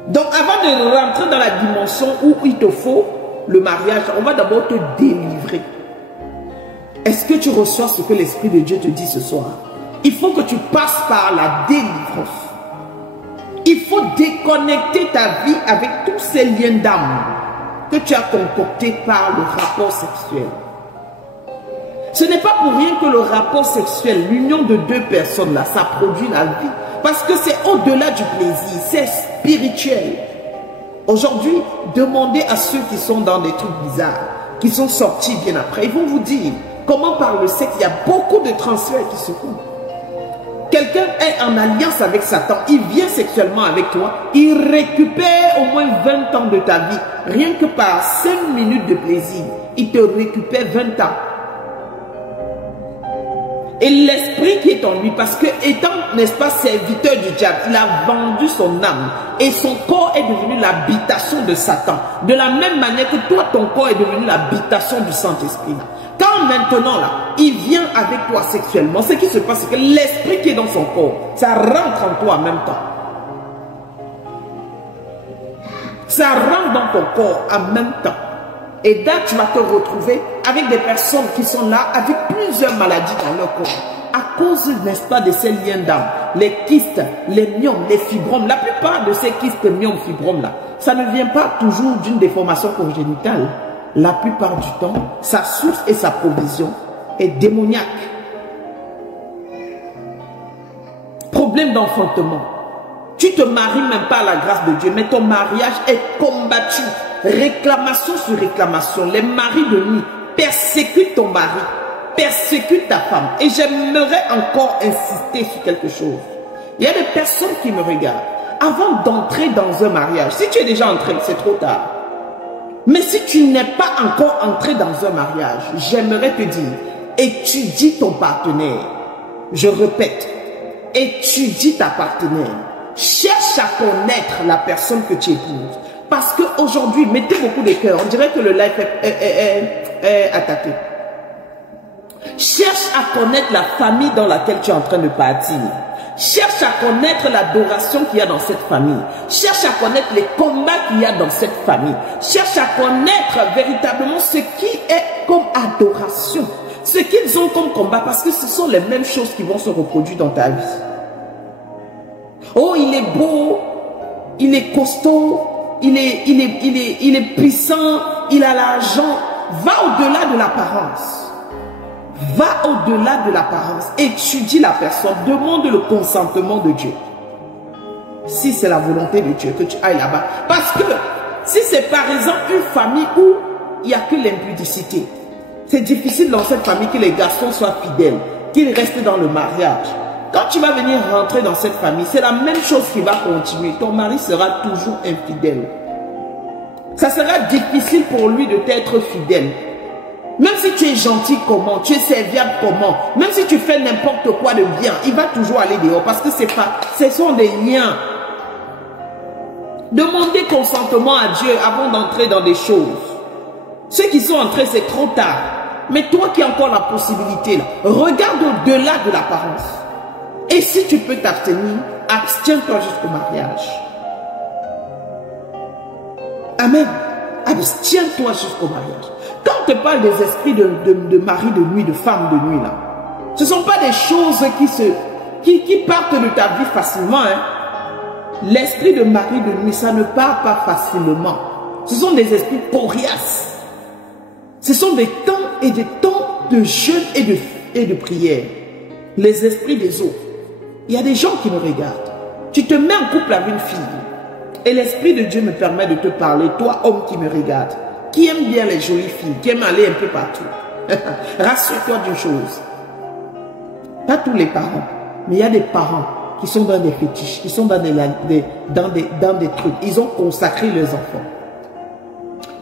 Donc avant de rentrer dans la dimension où il te faut le mariage, on va d'abord te délivrer. Est-ce que tu reçois ce que l'Esprit de Dieu te dit ce soir? Il faut que tu passes par la délivrance. Il faut déconnecter ta vie avec tous ces liens d'âme que tu as concoctés par le rapport sexuel. Ce n'est pas pour rien que le rapport sexuel, l'union de deux personnes là, ça produit la vie. Parce que c'est au-delà du plaisir, c'est spirituel. Aujourd'hui, demandez à ceux qui sont dans des trucs bizarres, qui sont sortis bien après, ils vont vous dire comment par le sexe, il y a beaucoup de transferts qui se font. quelqu'un est en alliance avec Satan, il vient sexuellement avec toi, il récupère au moins 20 ans de ta vie. Rien que par 5 minutes de plaisir, il te récupère 20 ans. Et l'esprit qui est en lui, parce que étant, n'est-ce pas, serviteur du diable, il a vendu son âme et son corps est devenu l'habitation de Satan. De la même manière que toi, ton corps est devenu l'habitation du Saint-Esprit. Quand maintenant, là, il vient avec toi sexuellement, ce qui se passe, c'est que l'esprit qui est dans son corps, ça rentre en toi en même temps. Ça rentre dans ton corps en même temps. Et là, tu vas te retrouver avec des personnes qui sont là, avec plusieurs maladies dans leur corps. À cause, n'est-ce pas, de ces liens d'âme. Les kystes, les myomes, les fibromes. La plupart de ces kystes, myomes, fibromes là, ça ne vient pas toujours d'une déformation congénitale. La plupart du temps, sa source et sa provision est démoniaque. Problème d'enfantement. Tu te maries même pas à la grâce de Dieu, mais ton mariage est combattu. Réclamation sur réclamation. Les maris de nuit persécutent ton mari, persécutent ta femme. Et j'aimerais encore insister sur quelque chose. Il y a des personnes qui me regardent. Avant d'entrer dans un mariage, si tu es déjà entré, c'est trop tard. Mais si tu n'es pas encore entré dans un mariage, j'aimerais te dire, étudie ton partenaire. Je répète, étudie ta partenaire. Cherche à connaître la personne que tu épouses. Parce qu'aujourd'hui, mettez beaucoup de cœur. On dirait que le live est attaqué. Cherche à connaître la famille dans laquelle tu es en train de partir. Cherche à connaître l'adoration qu'il y a dans cette famille. Cherche à connaître les combats qu'il y a dans cette famille. Cherche à connaître véritablement ce qui est comme adoration. Ce qu'ils ont comme combat, parce que ce sont les mêmes choses qui vont se reproduire dans ta vie. Oh, il est beau, il est costaud, il est puissant, il a l'argent. Va au-delà de l'apparence. Va au-delà de l'apparence. Étudie la personne. Demande le consentement de Dieu. Si c'est la volonté de Dieu que tu ailles là-bas. Parce que si c'est par exemple une famille où il n'y a que l'impudicité, c'est difficile dans cette famille que les garçons soient fidèles, qu'ils restent dans le mariage. Quand tu vas venir rentrer dans cette famille, c'est la même chose qui va continuer. Ton mari sera toujours infidèle. Ça sera difficile pour lui de t'être fidèle. Même si tu es gentil comment, tu es serviable comment, même si tu fais n'importe quoi de bien, il va toujours aller dehors parce que ce sont des liens. Demandez consentement à Dieu avant d'entrer dans des choses. Ceux qui sont entrés, c'est trop tard. Mais toi qui as encore la possibilité, là, regarde au-delà de l'apparence. Et si tu peux t'abstenir, abstiens-toi jusqu'au mariage. Amen. Abstiens-toi jusqu'au mariage. Quand on te parle des esprits de mari de nuit, de femme de nuit, là, ce ne sont pas des choses qui partent de ta vie facilement. Hein. L'esprit de mari de nuit, ça ne part pas facilement. Ce sont des esprits coriaces. Ce sont des temps et des temps de jeûne et de prière. Les esprits des autres. Il y a des gens qui me regardent. Tu te mets en couple avec une fille. Et l'Esprit de Dieu me permet de te parler, toi, homme qui me regarde, qui aime bien les jolies filles, qui aime aller un peu partout. Rassure-toi d'une chose. Pas tous les parents, mais il y a des parents qui sont dans des fétiches, qui sont dans des trucs. Ils ont consacré leurs enfants.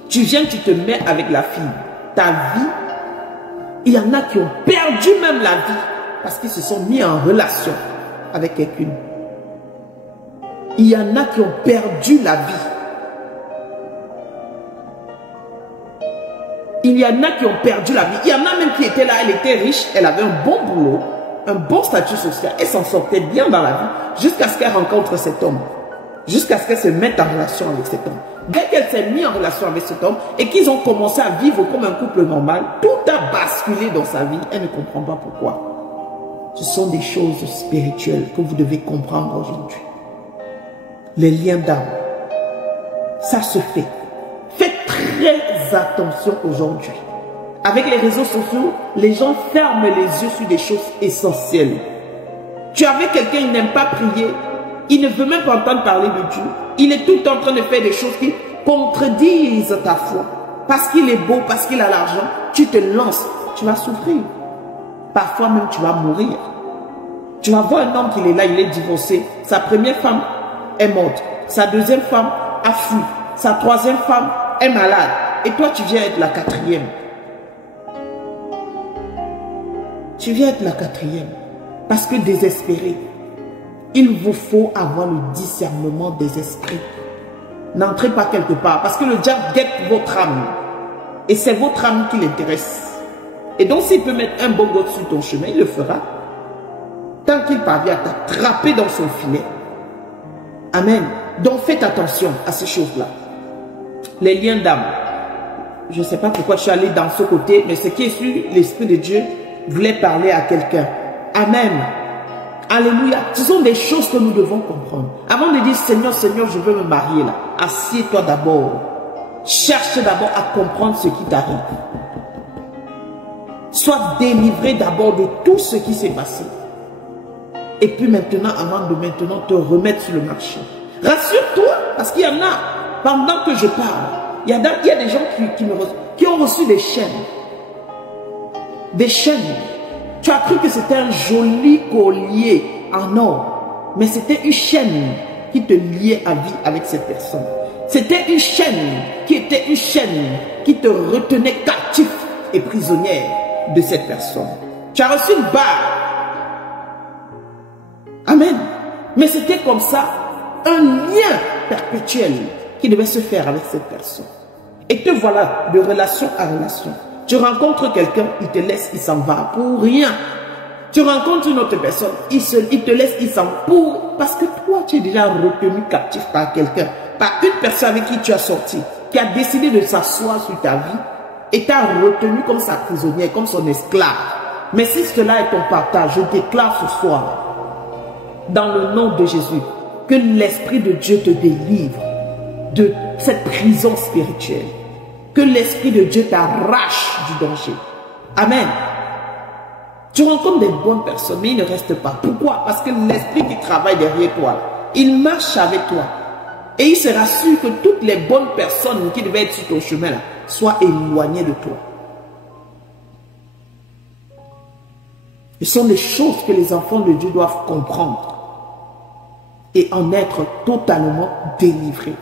Tu viens, tu te mets avec la fille. Ta vie, il y en a qui ont perdu même la vie parce qu'ils se sont mis en relation avec quelqu'un. Il y en a qui ont perdu la vie. Il y en a qui ont perdu la vie. Il y en a même qui étaient là, elle était riche, elle avait un bon boulot, un bon statut social, elle s'en sortait bien dans la vie, jusqu'à ce qu'elle rencontre cet homme, jusqu'à ce qu'elle se mette en relation avec cet homme. Dès qu'elle s'est mise en relation avec cet homme et qu'ils ont commencé à vivre comme un couple normal, tout a basculé dans sa vie, elle ne comprend pas pourquoi. Ce sont des choses spirituelles que vous devez comprendre aujourd'hui. Les liens d'âme, ça se fait. Faites très attention aujourd'hui. Avec les réseaux sociaux, les gens ferment les yeux sur des choses essentielles. Tu es avec quelqu'un, il n'aime pas prier, il ne veut même pas entendre parler de Dieu. Il est tout le temps en train de faire des choses qui contredisent ta foi. Parce qu'il est beau, parce qu'il a l'argent, tu te lances, tu vas souffrir. Parfois même tu vas mourir. Tu vas voir un homme qui est là, il est divorcé. Sa première femme est morte. Sa deuxième femme a fui. Sa troisième femme est malade. Et toi, tu viens être la quatrième. Tu viens être la quatrième. Parce que désespéré, il vous faut avoir le discernement des esprits. N'entrez pas quelque part. Parce que le diable guette votre âme. Et c'est votre âme qui l'intéresse. Et donc, s'il peut mettre un bon goût sur ton chemin, il le fera. Tant qu'il parvient à t'attraper dans son filet. Amen. Donc, faites attention à ces choses-là. Les liens d'âme. Je ne sais pas pourquoi je suis allé dans ce côté, mais ce qui est sur l'Esprit de Dieu voulait parler à quelqu'un. Amen. Alléluia. Ce sont des choses que nous devons comprendre. Avant de dire, Seigneur, Seigneur, je veux me marier là. Assieds-toi d'abord. Cherche d'abord à comprendre ce qui t'arrive. Sois délivré d'abord de tout ce qui s'est passé. Et puis maintenant, avant de maintenant te remettre sur le marché. Rassure-toi, parce qu'il y en a, pendant que je parle, il y a des gens qui ont reçu des chaînes. Des chaînes. Tu as cru que c'était un joli collier en or. Mais c'était une chaîne qui te liait à vie avec cette personne. C'était une chaîne qui était une chaîne qui te retenait captif et prisonnière de cette personne. Tu as reçu une barre. Amen. Mais c'était comme ça, un lien perpétuel qui devait se faire avec cette personne. Et te voilà de relation à relation. Tu rencontres quelqu'un, il te laisse, il s'en va pour rien. Tu rencontres une autre personne, il te laisse, il s'en va parce que toi, tu es déjà retenu captif par quelqu'un, par une personne avec qui tu as sorti, qui a décidé de s'asseoir sur ta vie et t'a retenu comme sa prisonnière, comme son esclave. Mais si cela est ton partage, je déclare ce soir, dans le nom de Jésus, que l'Esprit de Dieu te délivre de cette prison spirituelle. Que l'Esprit de Dieu t'arrache du danger. Amen. Tu rencontres des bonnes personnes, mais ils ne restent pas. Pourquoi? Parce que l'Esprit qui travaille derrière toi, il marche avec toi. Et il se rassure que toutes les bonnes personnes qui devaient être sur ton chemin là, soient éloignées de toi. Ce sont des choses que les enfants de Dieu doivent comprendre et en être totalement délivrés.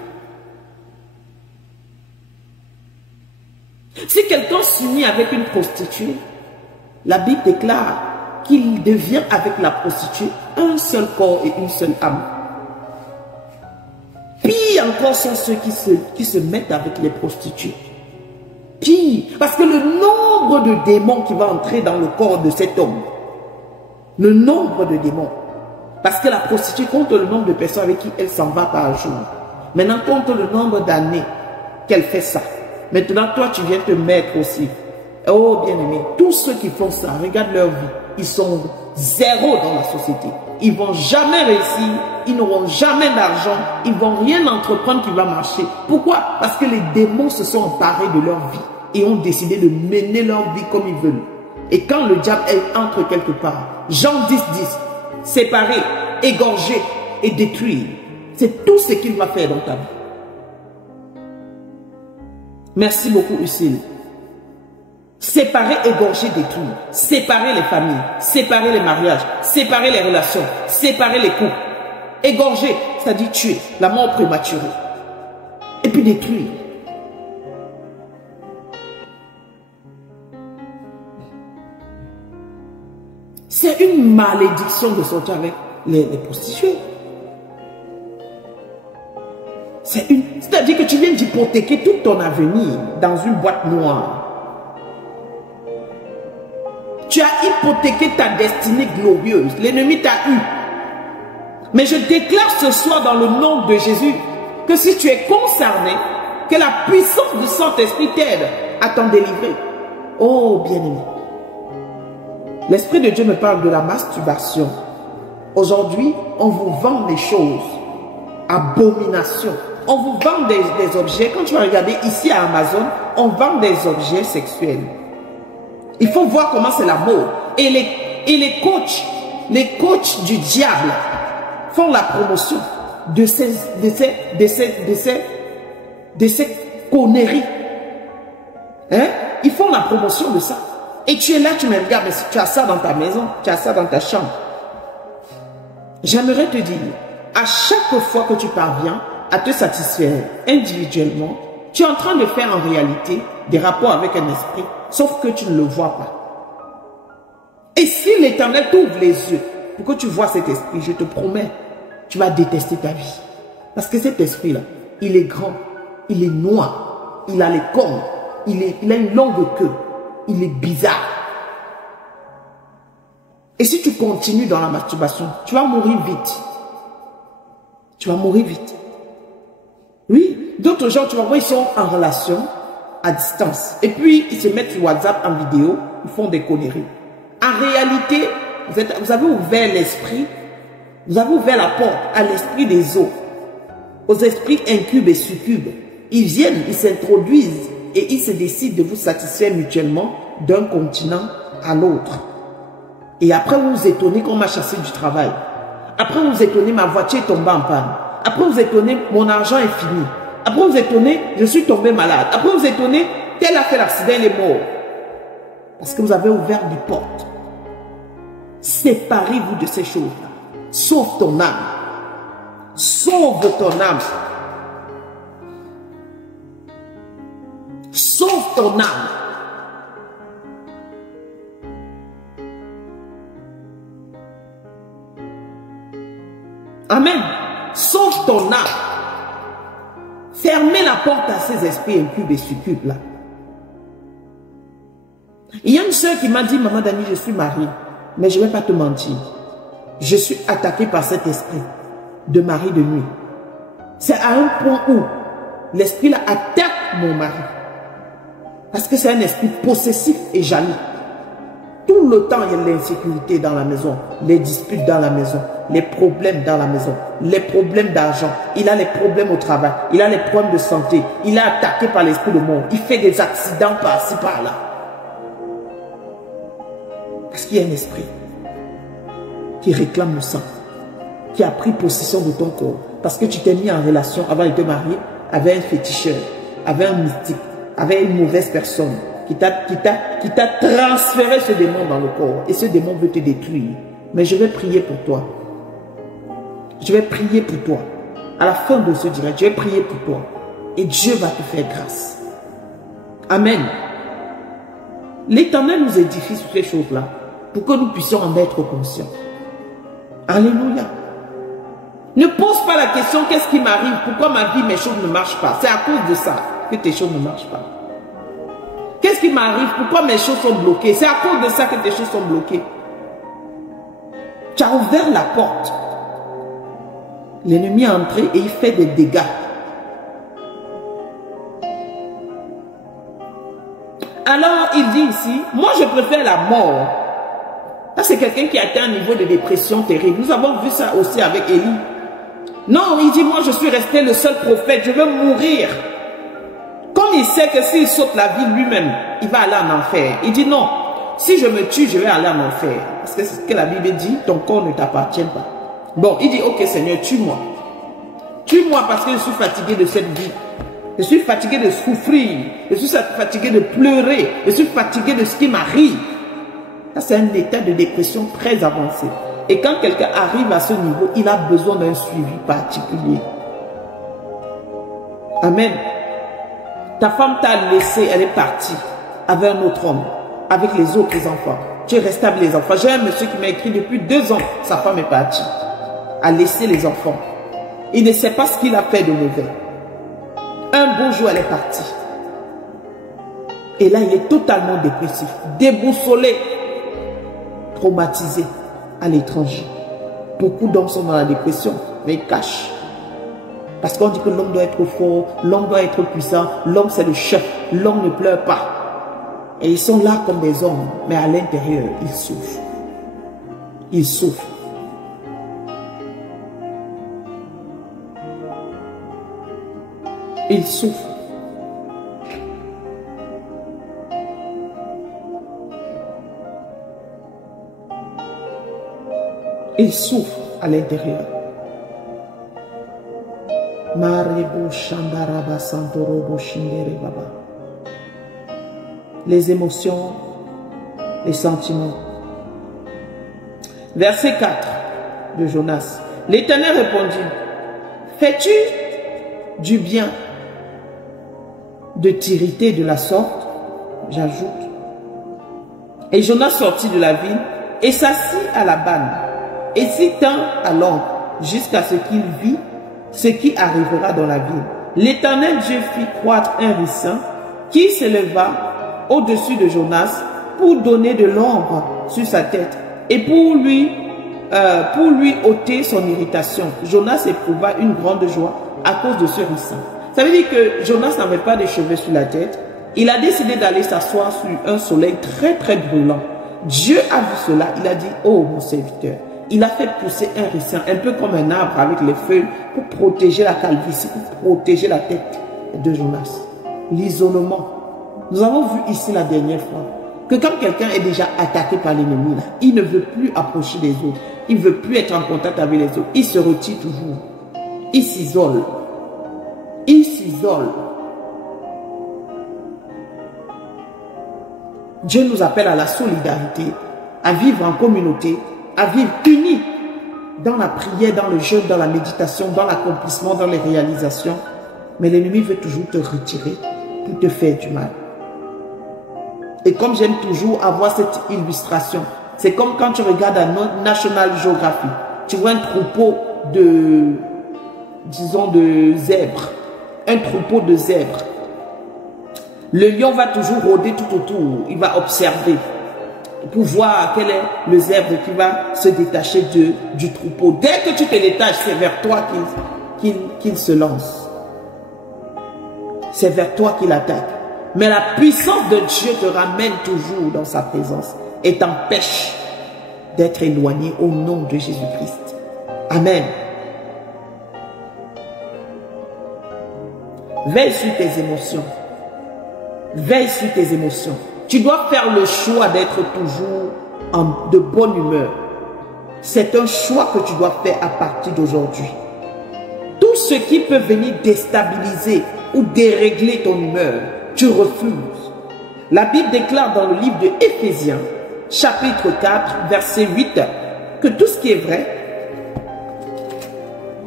Si quelqu'un s'unit avec une prostituée, la Bible déclare qu'il devient avec la prostituée un seul corps et une seule âme. Pire encore sont ceux qui se mettent avec les prostituées. Pire, parce que le nombre de démons qui va entrer dans le corps de cet homme, le nombre de démons, parce que la prostituée compte le nombre de personnes avec qui elle s'en va par jour. Maintenant, compte le nombre d'années qu'elle fait ça. Maintenant, toi, tu viens te mettre aussi. Oh, bien-aimé, tous ceux qui font ça, regarde leur vie. Ils sont zéro dans la société. Ils vont jamais réussir. Ils n'auront jamais d'argent. Ils vont rien entreprendre qui va marcher. Pourquoi? Parce que les démons se sont emparés de leur vie et ont décidé de mener leur vie comme ils veulent. Et quand le diable entre quelque part, Jean 10, 10, séparer, égorger et détruire, c'est tout ce qu'il va faire dans ta vie. Merci beaucoup, Ucile. Séparer, égorger, détruire. Séparer les familles, séparer les mariages, séparer les relations, séparer les couples. Égorger, c'est-à-dire tuer, la mort prématurée. Et puis détruire. C'est une malédiction de sortir avec les prostituées. C'est-à-dire que tu viens d'hypothéquer tout ton avenir dans une boîte noire. Tu as hypothéqué ta destinée glorieuse. L'ennemi t'a eu. Mais je déclare ce soir dans le nom de Jésus que si tu es concerné, que la puissance du Saint-Esprit t'aide à t'en délivrer. Oh, bien-aimé. L'Esprit de Dieu me parle de la masturbation. Aujourd'hui, on vous vend des choses. Abomination. On vous vend des objets. Quand tu vas regarder ici à Amazon, on vend des objets sexuels. Il faut voir comment c'est la mode. Et les coachs du diable font la promotion de ces conneries. Hein? Ils font la promotion de ça. Et tu es là, tu me regardes, mais tu as ça dans ta maison, tu as ça dans ta chambre. J'aimerais te dire, à chaque fois que tu parviens à te satisfaire individuellement, tu es en train de faire en réalité des rapports avec un esprit, sauf que tu ne le vois pas. Et si l'Éternel t'ouvre les yeux pour que tu vois cet esprit, je te promets, tu vas détester ta vie. Parce que cet esprit-là, il est grand, il est noir, il a les cornes, il a une longue queue, il est bizarre. Et si tu continues dans la masturbation, tu vas mourir vite. Tu vas mourir vite. Oui, d'autres gens, tu vas voir, ils sont en relation à distance. Et puis, ils se mettent sur WhatsApp en vidéo, ils font des conneries. En réalité, vous avez ouvert l'esprit, vous avez ouvert la porte à l'esprit des eaux, aux esprits incubes et succubes. Ils viennent, ils s'introduisent et ils se décident de vous satisfaire mutuellement d'un continent à l'autre. Et après, vous vous étonnez qu'on m'a chassé du travail. Après, vous vous étonnez, ma voiture est tombée en panne. Après, vous vous étonnez, mon argent est fini. Après, vous vous étonnez, je suis tombé malade. Après, vous vous étonnez, tel a fait l'accident, il est mort. Parce que vous avez ouvert des portes. Séparez-vous de ces choses-là. Sauve ton âme. Sauve ton âme. Sauve ton âme. Amen. Sauve ton âme. Fermez la porte à ces esprits incubes et succubes là. Il y a une soeur qui m'a dit, maman Dani, je suis mariée, mais je ne vais pas te mentir. Je suis attaquée par cet esprit de mari de nuit. C'est à un point où l'esprit là attaque mon mari. Parce que c'est un esprit possessif et jaloux. Tout le temps, il y a l'insécurité dans la maison, les disputes dans la maison, les problèmes dans la maison, les problèmes d'argent. Il a les problèmes au travail, il a les problèmes de santé, il est attaqué par l'esprit de mort. Il fait des accidents par-ci, par-là. Parce qu'il y a un esprit qui réclame le sang, qui a pris possession de ton corps. Parce que tu t'es mis en relation avant de te marier avec un féticheur, avec un mystique, avec une mauvaise personne qui t'a transféré ce démon dans le corps. Et ce démon veut te détruire. Mais je vais prier pour toi. Je vais prier pour toi. À la fin de ce direct, je vais prier pour toi. Et Dieu va te faire grâce. Amen. L'Éternel nous édifie sur ces choses-là pour que nous puissions en être conscients. Alléluia. Ne pose pas la question, qu'est-ce qui m'arrive? Pourquoi ma vie, mes choses ne marchent pas? C'est à cause de ça que tes choses ne marchent pas. Qu'est-ce qui m'arrive? Pourquoi mes choses sont bloquées? C'est à cause de ça que tes choses sont bloquées. Tu as ouvert la porte. L'ennemi est entré et il fait des dégâts. Alors, il dit ici, moi je préfère la mort. Ça, c'est quelqu'un qui a atteint un niveau de dépression terrible. Nous avons vu ça aussi avec Élie. Non, il dit, moi je suis resté le seul prophète, je veux mourir. Comme il sait que s'il saute la vie lui-même, il va aller en enfer. Il dit non, si je me tue, je vais aller en enfer. Parce que c'est ce que la Bible dit, ton corps ne t'appartient pas. Bon, il dit, ok Seigneur, tue-moi. Tue-moi parce que je suis fatigué de cette vie. Je suis fatigué de souffrir. Je suis fatigué de pleurer. Je suis fatigué de ce qui m'arrive. Ça, c'est un état de dépression très avancé. Et quand quelqu'un arrive à ce niveau, il a besoin d'un suivi particulier. Amen. Ta femme t'a laissé, elle est partie avec un autre homme, avec les autres enfants. Tu es resté avec les enfants. J'ai un monsieur qui m'a écrit depuis 2 ans, sa femme est partie, a laissé les enfants. Il ne sait pas ce qu'il a fait de mauvais. Un beau jour, elle est partie. Et là, il est totalement dépressif, déboussolé, traumatisé à l'étranger. Beaucoup d'hommes sont dans la dépression, mais ils cachent. Parce qu'on dit que l'homme doit être fort, l'homme doit être puissant, l'homme c'est le chef, l'homme ne pleure pas. Et ils sont là comme des hommes, mais à l'intérieur, ils souffrent. Ils souffrent. Ils souffrent. Ils souffrent à l'intérieur. Les émotions, les sentiments. Verset 4. de Jonas. L'Éternel répondit, fais-tu du bien de t'irriter de la sorte? J'ajoute. Et Jonas sortit de la ville et s'assit à la banne et s'y tint à l'ombre jusqu'à ce qu'il vit ce qui arrivera dans la ville. L'Éternel Dieu fit croître un ricin qui s'éleva au-dessus de Jonas pour donner de l'ombre sur sa tête et pour lui ôter son irritation. Jonas éprouva une grande joie à cause de ce ricin. Ça veut dire que Jonas n'avait pas de cheveux sur la tête. Il a décidé d'aller s'asseoir sur un soleil très très brûlant. Dieu a vu cela, il a dit, oh mon serviteur. Il a fait pousser un ricin, un peu comme un arbre avec les feuilles, pour protéger la calvitie, pour protéger la tête de Jonas. L'isolement. Nous avons vu ici la dernière fois que quand quelqu'un est déjà attaqué par l'ennemi, il ne veut plus approcher les autres. Il ne veut plus être en contact avec les autres. Il se retire toujours. Il s'isole. Il s'isole. Dieu nous appelle à la solidarité, à vivre en communauté, à vivre unis dans la prière, dans le jeûne, dans la méditation, dans l'accomplissement, dans les réalisations. Mais l'ennemi veut toujours te retirer pour te faire du mal. Et comme j'aime toujours avoir cette illustration, c'est comme quand tu regardes un National Geographic, tu vois un troupeau de, disons, de zèbres, un troupeau de zèbres. Le lion va toujours rôder tout autour, il va observer pour voir quel est le zèbre qui va se détacher du troupeau. Dès que tu te détaches, c'est vers toi qu'il se lance. C'est vers toi qu'il attaque. Mais la puissance de Dieu te ramène toujours dans sa présence et t'empêche d'être éloigné au nom de Jésus-Christ. Amen. Veille sur tes émotions. Veille sur tes émotions. Tu dois faire le choix d'être toujours de bonne humeur. C'est un choix que tu dois faire à partir d'aujourd'hui. Tout ce qui peut venir déstabiliser ou dérégler ton humeur, tu refuses. La Bible déclare dans le livre de Éphésiens, chapitre 4, verset 8, que tout ce qui est vrai,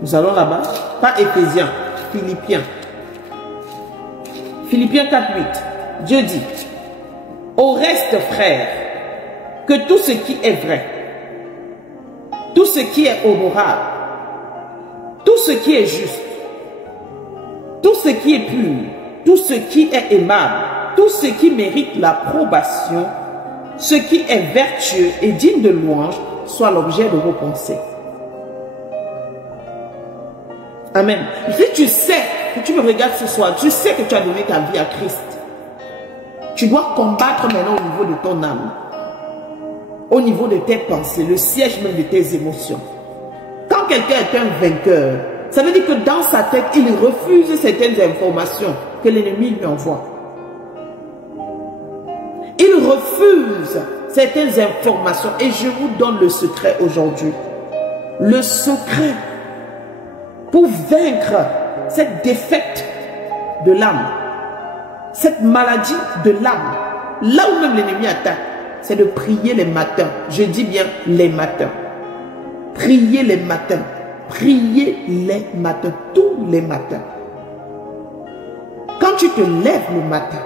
nous allons là-bas, pas Éphésiens, Philippiens. Philippiens 4, 8, Dieu dit, au reste, frères, que tout ce qui est vrai, tout ce qui est honorable, tout ce qui est juste, tout ce qui est pur, tout ce qui est aimable, tout ce qui mérite l'approbation, ce qui est vertueux et digne de louange, soit l'objet de vos pensées. Amen. Si tu sais, que tu me regardes ce soir, tu sais que tu as donné ta vie à Christ. Tu dois combattre maintenant au niveau de ton âme, au niveau de tes pensées, le siège même de tes émotions. Quand quelqu'un est un vainqueur, ça veut dire que dans sa tête, il refuse certaines informations que l'ennemi lui envoie. Il refuse certaines informations et je vous donne le secret aujourd'hui. Le secret pour vaincre cette défaite de l'âme, cette maladie de l'âme, là où même l'ennemi attaque, c'est de prier les matins. Je dis bien les matins. Priez les matins. Priez les matins, tous les matins. Quand tu te lèves le matin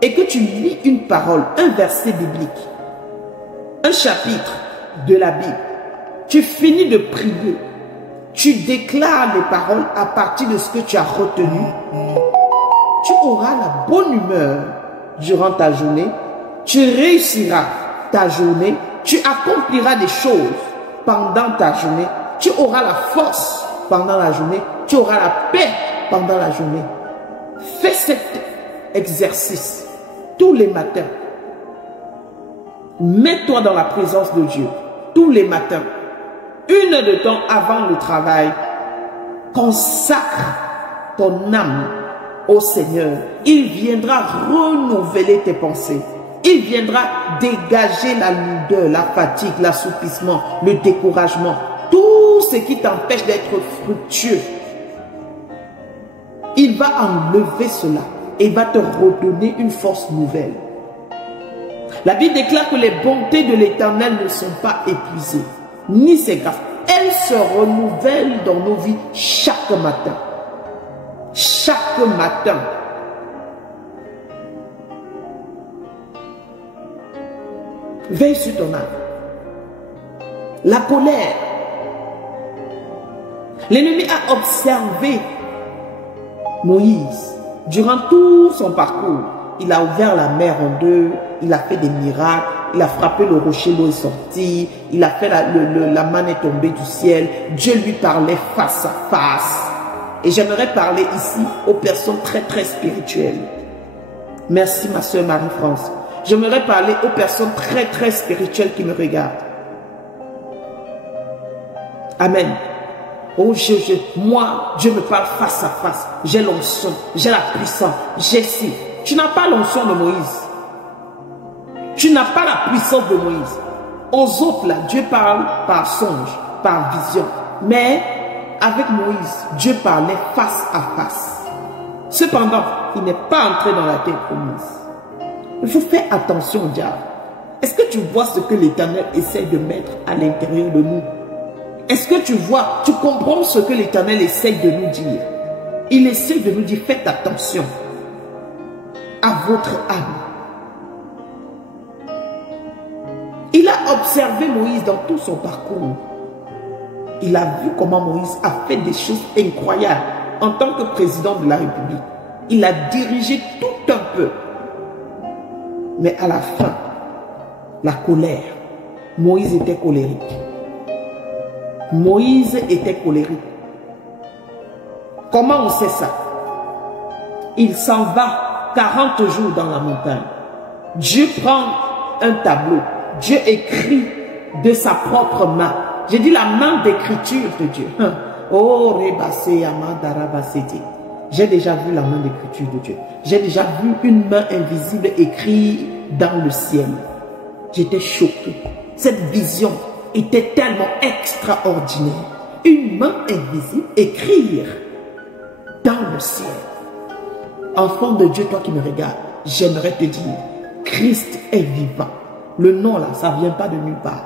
et que tu lis une parole, un verset biblique, un chapitre de la Bible, tu finis de prier, tu déclares les paroles à partir de ce que tu as retenu, tu auras la bonne humeur durant ta journée, tu réussiras ta journée, tu accompliras des choses pendant ta journée, tu auras la force pendant la journée, tu auras la paix pendant la journée. Fais cet exercice tous les matins. Mets-toi dans la présence de Dieu tous les matins. 1 heure de temps avant le travail, consacre ton âme au Seigneur. Il viendra renouveler tes pensées. Il viendra dégager la lourdeur, la fatigue, l'assoupissement, le découragement, tout ce qui t'empêche d'être fructueux. Il va enlever cela et va te redonner une force nouvelle. La Bible déclare que les bontés de l'Éternel ne sont pas épuisées. ni ses grâces. Elles se renouvellent dans nos vies chaque matin. Chaque matin. Veille sur ton âme. La colère. L'ennemi a observé Moïse durant tout son parcours. Il a ouvert la mer en deux, il a fait des miracles, il a frappé le rocher, l'eau est sortie, il a fait la manne est tombée du ciel, Dieu lui parlait face à face. Et j'aimerais parler ici aux personnes très très spirituelles. Merci ma soeur Marie-France. J'aimerais parler aux personnes très très spirituelles qui me regardent. Amen. Oh, moi, Dieu me parle face à face. J'ai l'onction, j'ai la puissance, j'ai ci. Tu n'as pas l'onction de Moïse. Tu n'as pas la puissance de Moïse. Aux autres, là, Dieu parle par songe, par vision. Mais avec Moïse, Dieu parlait face à face. Cependant, il n'est pas entré dans la terre promise. Il faut faire attention au diable. Est-ce que tu vois ce que l'Éternel essaie de mettre à l'intérieur de nous? Est-ce que tu vois, tu comprends ce que l'Éternel essaie de nous dire? Il essaie de nous dire, faites attention à votre âme. Il a observé Moïse dans tout son parcours. Il a vu comment Moïse a fait des choses incroyables en tant que président de la République. Il a dirigé tout un peu. Mais à la fin, la colère. Moïse était colérique. Moïse était colérique. Comment on sait ça? Il s'en va 40 jours dans la montagne. Dieu prend un tableau. Dieu écrit de sa propre main. J'ai dit la main d'écriture de Dieu. Oh, Rebassé, Amandarabasséti. J'ai déjà vu la main d'écriture de Dieu. J'ai déjà vu une main invisible écrite dans le ciel. J'étais choqué. Cette vision était tellement extraordinaire. Une main invisible écrire dans le ciel. Enfant de Dieu, toi qui me regardes, j'aimerais te dire, Christ est vivant. Le nom là, ça ne vient pas de nulle part.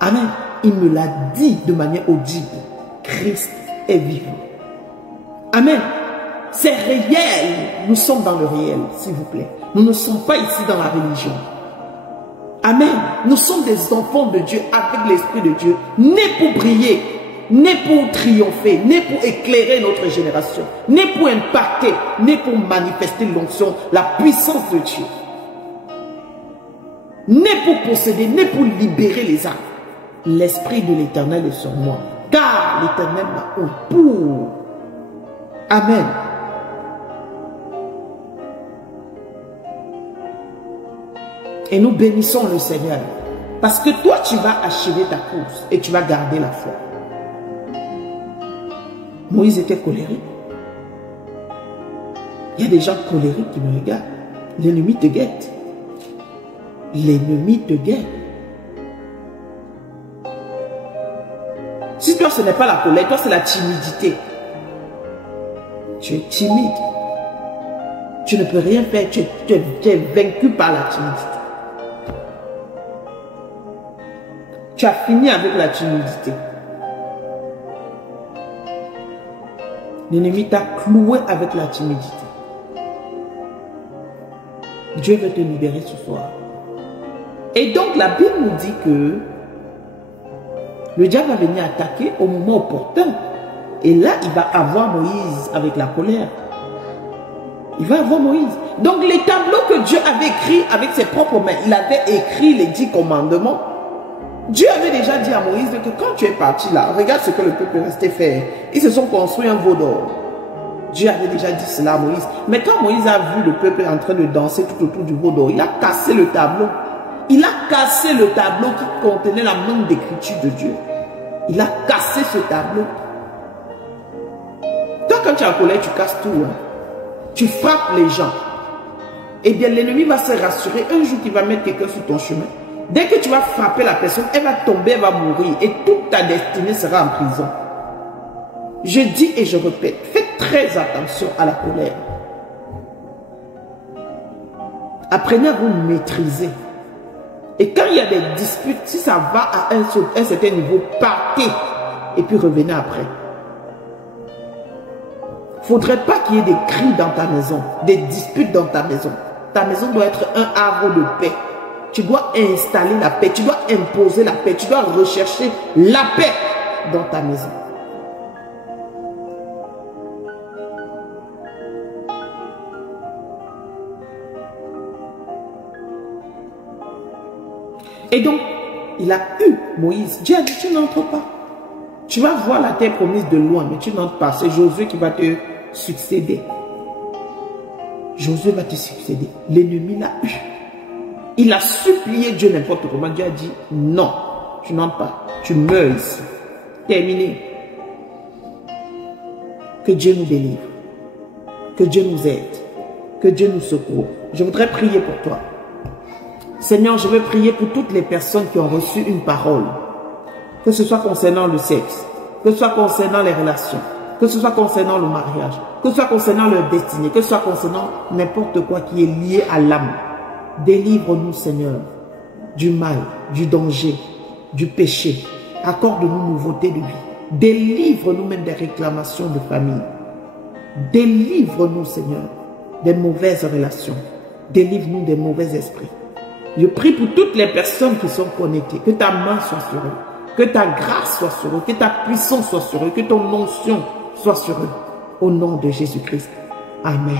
Amen. Il me l'a dit de manière audible. Christ est vivant. Amen. C'est réel. Nous sommes dans le réel, s'il vous plaît. Nous ne sommes pas ici dans la religion. Amen. Nous sommes des enfants de Dieu avec l'Esprit de Dieu, nés pour briller, nés pour triompher, nés pour éclairer notre génération, nés pour impacter, nés pour manifester l'onction, la puissance de Dieu. Nés pour posséder, nés pour libérer les âmes. L'Esprit de l'Éternel est sur moi, car l'Éternel m'a oint pour. Amen. Et nous bénissons le Seigneur. Parce que toi, tu vas achever ta course et tu vas garder la foi. Moïse était colérique. Il y a des gens colériques qui me regardent. L'ennemi te guette. L'ennemi te guette. Si toi, ce n'est pas la colère, toi, c'est la timidité. Tu es timide. Tu ne peux rien faire. Tu es vaincu par la timidité. Tu as fini avec la timidité. L'ennemi t'a cloué avec la timidité. Dieu veut te libérer ce soir. Et donc la Bible nous dit que le diable va venir attaquer au moment opportun. Et là, il va avoir Moïse avec la colère. Il va avoir Moïse. Donc les tableaux que Dieu avait écrits avec ses propres mains, il avait écrit les 10 commandements. Dieu avait déjà dit à Moïse que quand tu es parti là, regarde ce que le peuple restait faire. Ils se sont construits un veau d'or. Dieu avait déjà dit cela à Moïse. Mais quand Moïse a vu le peuple en train de danser tout autour du veau d'or, il a cassé le tableau. Il a cassé le tableau qui contenait la main d'écriture de Dieu. Il a cassé ce tableau. Toi, quand tu es en colère, tu casses tout. Hein. Tu frappes les gens. Eh bien, l'ennemi va se rassurer un jour qu'il va mettre quelqu'un sur ton chemin. Dès que tu vas frapper la personne, elle va tomber, elle va mourir. Et toute ta destinée sera en prison. Je dis et je répète, faites très attention à la colère. Apprenez à vous maîtriser. Et quand il y a des disputes, si ça va à un certain niveau, partez et puis revenez après. Il ne faudrait pas qu'il y ait des cris dans ta maison, des disputes dans ta maison. Ta maison doit être un havre de paix. Tu dois installer la paix, tu dois imposer la paix, tu dois rechercher la paix dans ta maison. Et donc, il a eu Moïse. Dieu a dit, tu n'entres pas. Tu vas voir la terre promise de loin, mais tu n'entres pas. C'est Josué qui va te succéder. Josué va te succéder. L'ennemi l'a eu. Il a supplié Dieu n'importe comment. Dieu a dit, non, tu n'entres pas. Tu meurs ici. Terminé. Que Dieu nous délivre. Que Dieu nous aide. Que Dieu nous secoue. Je voudrais prier pour toi. Seigneur, je veux prier pour toutes les personnes qui ont reçu une parole. Que ce soit concernant le sexe, que ce soit concernant les relations, que ce soit concernant le mariage, que ce soit concernant leur destinée, que ce soit concernant n'importe quoi qui est lié à l'âme. Délivre-nous, Seigneur, du mal, du danger, du péché. Accorde-nous nouveauté de vie. Délivre-nous même des réclamations de famille. Délivre-nous, Seigneur, des mauvaises relations. Délivre-nous des mauvais esprits. Je prie pour toutes les personnes qui sont connectées, que ta main soit sur eux, que ta grâce soit sur eux, que ta puissance soit sur eux, que ton onction soit sur eux. Au nom de Jésus-Christ. Amen.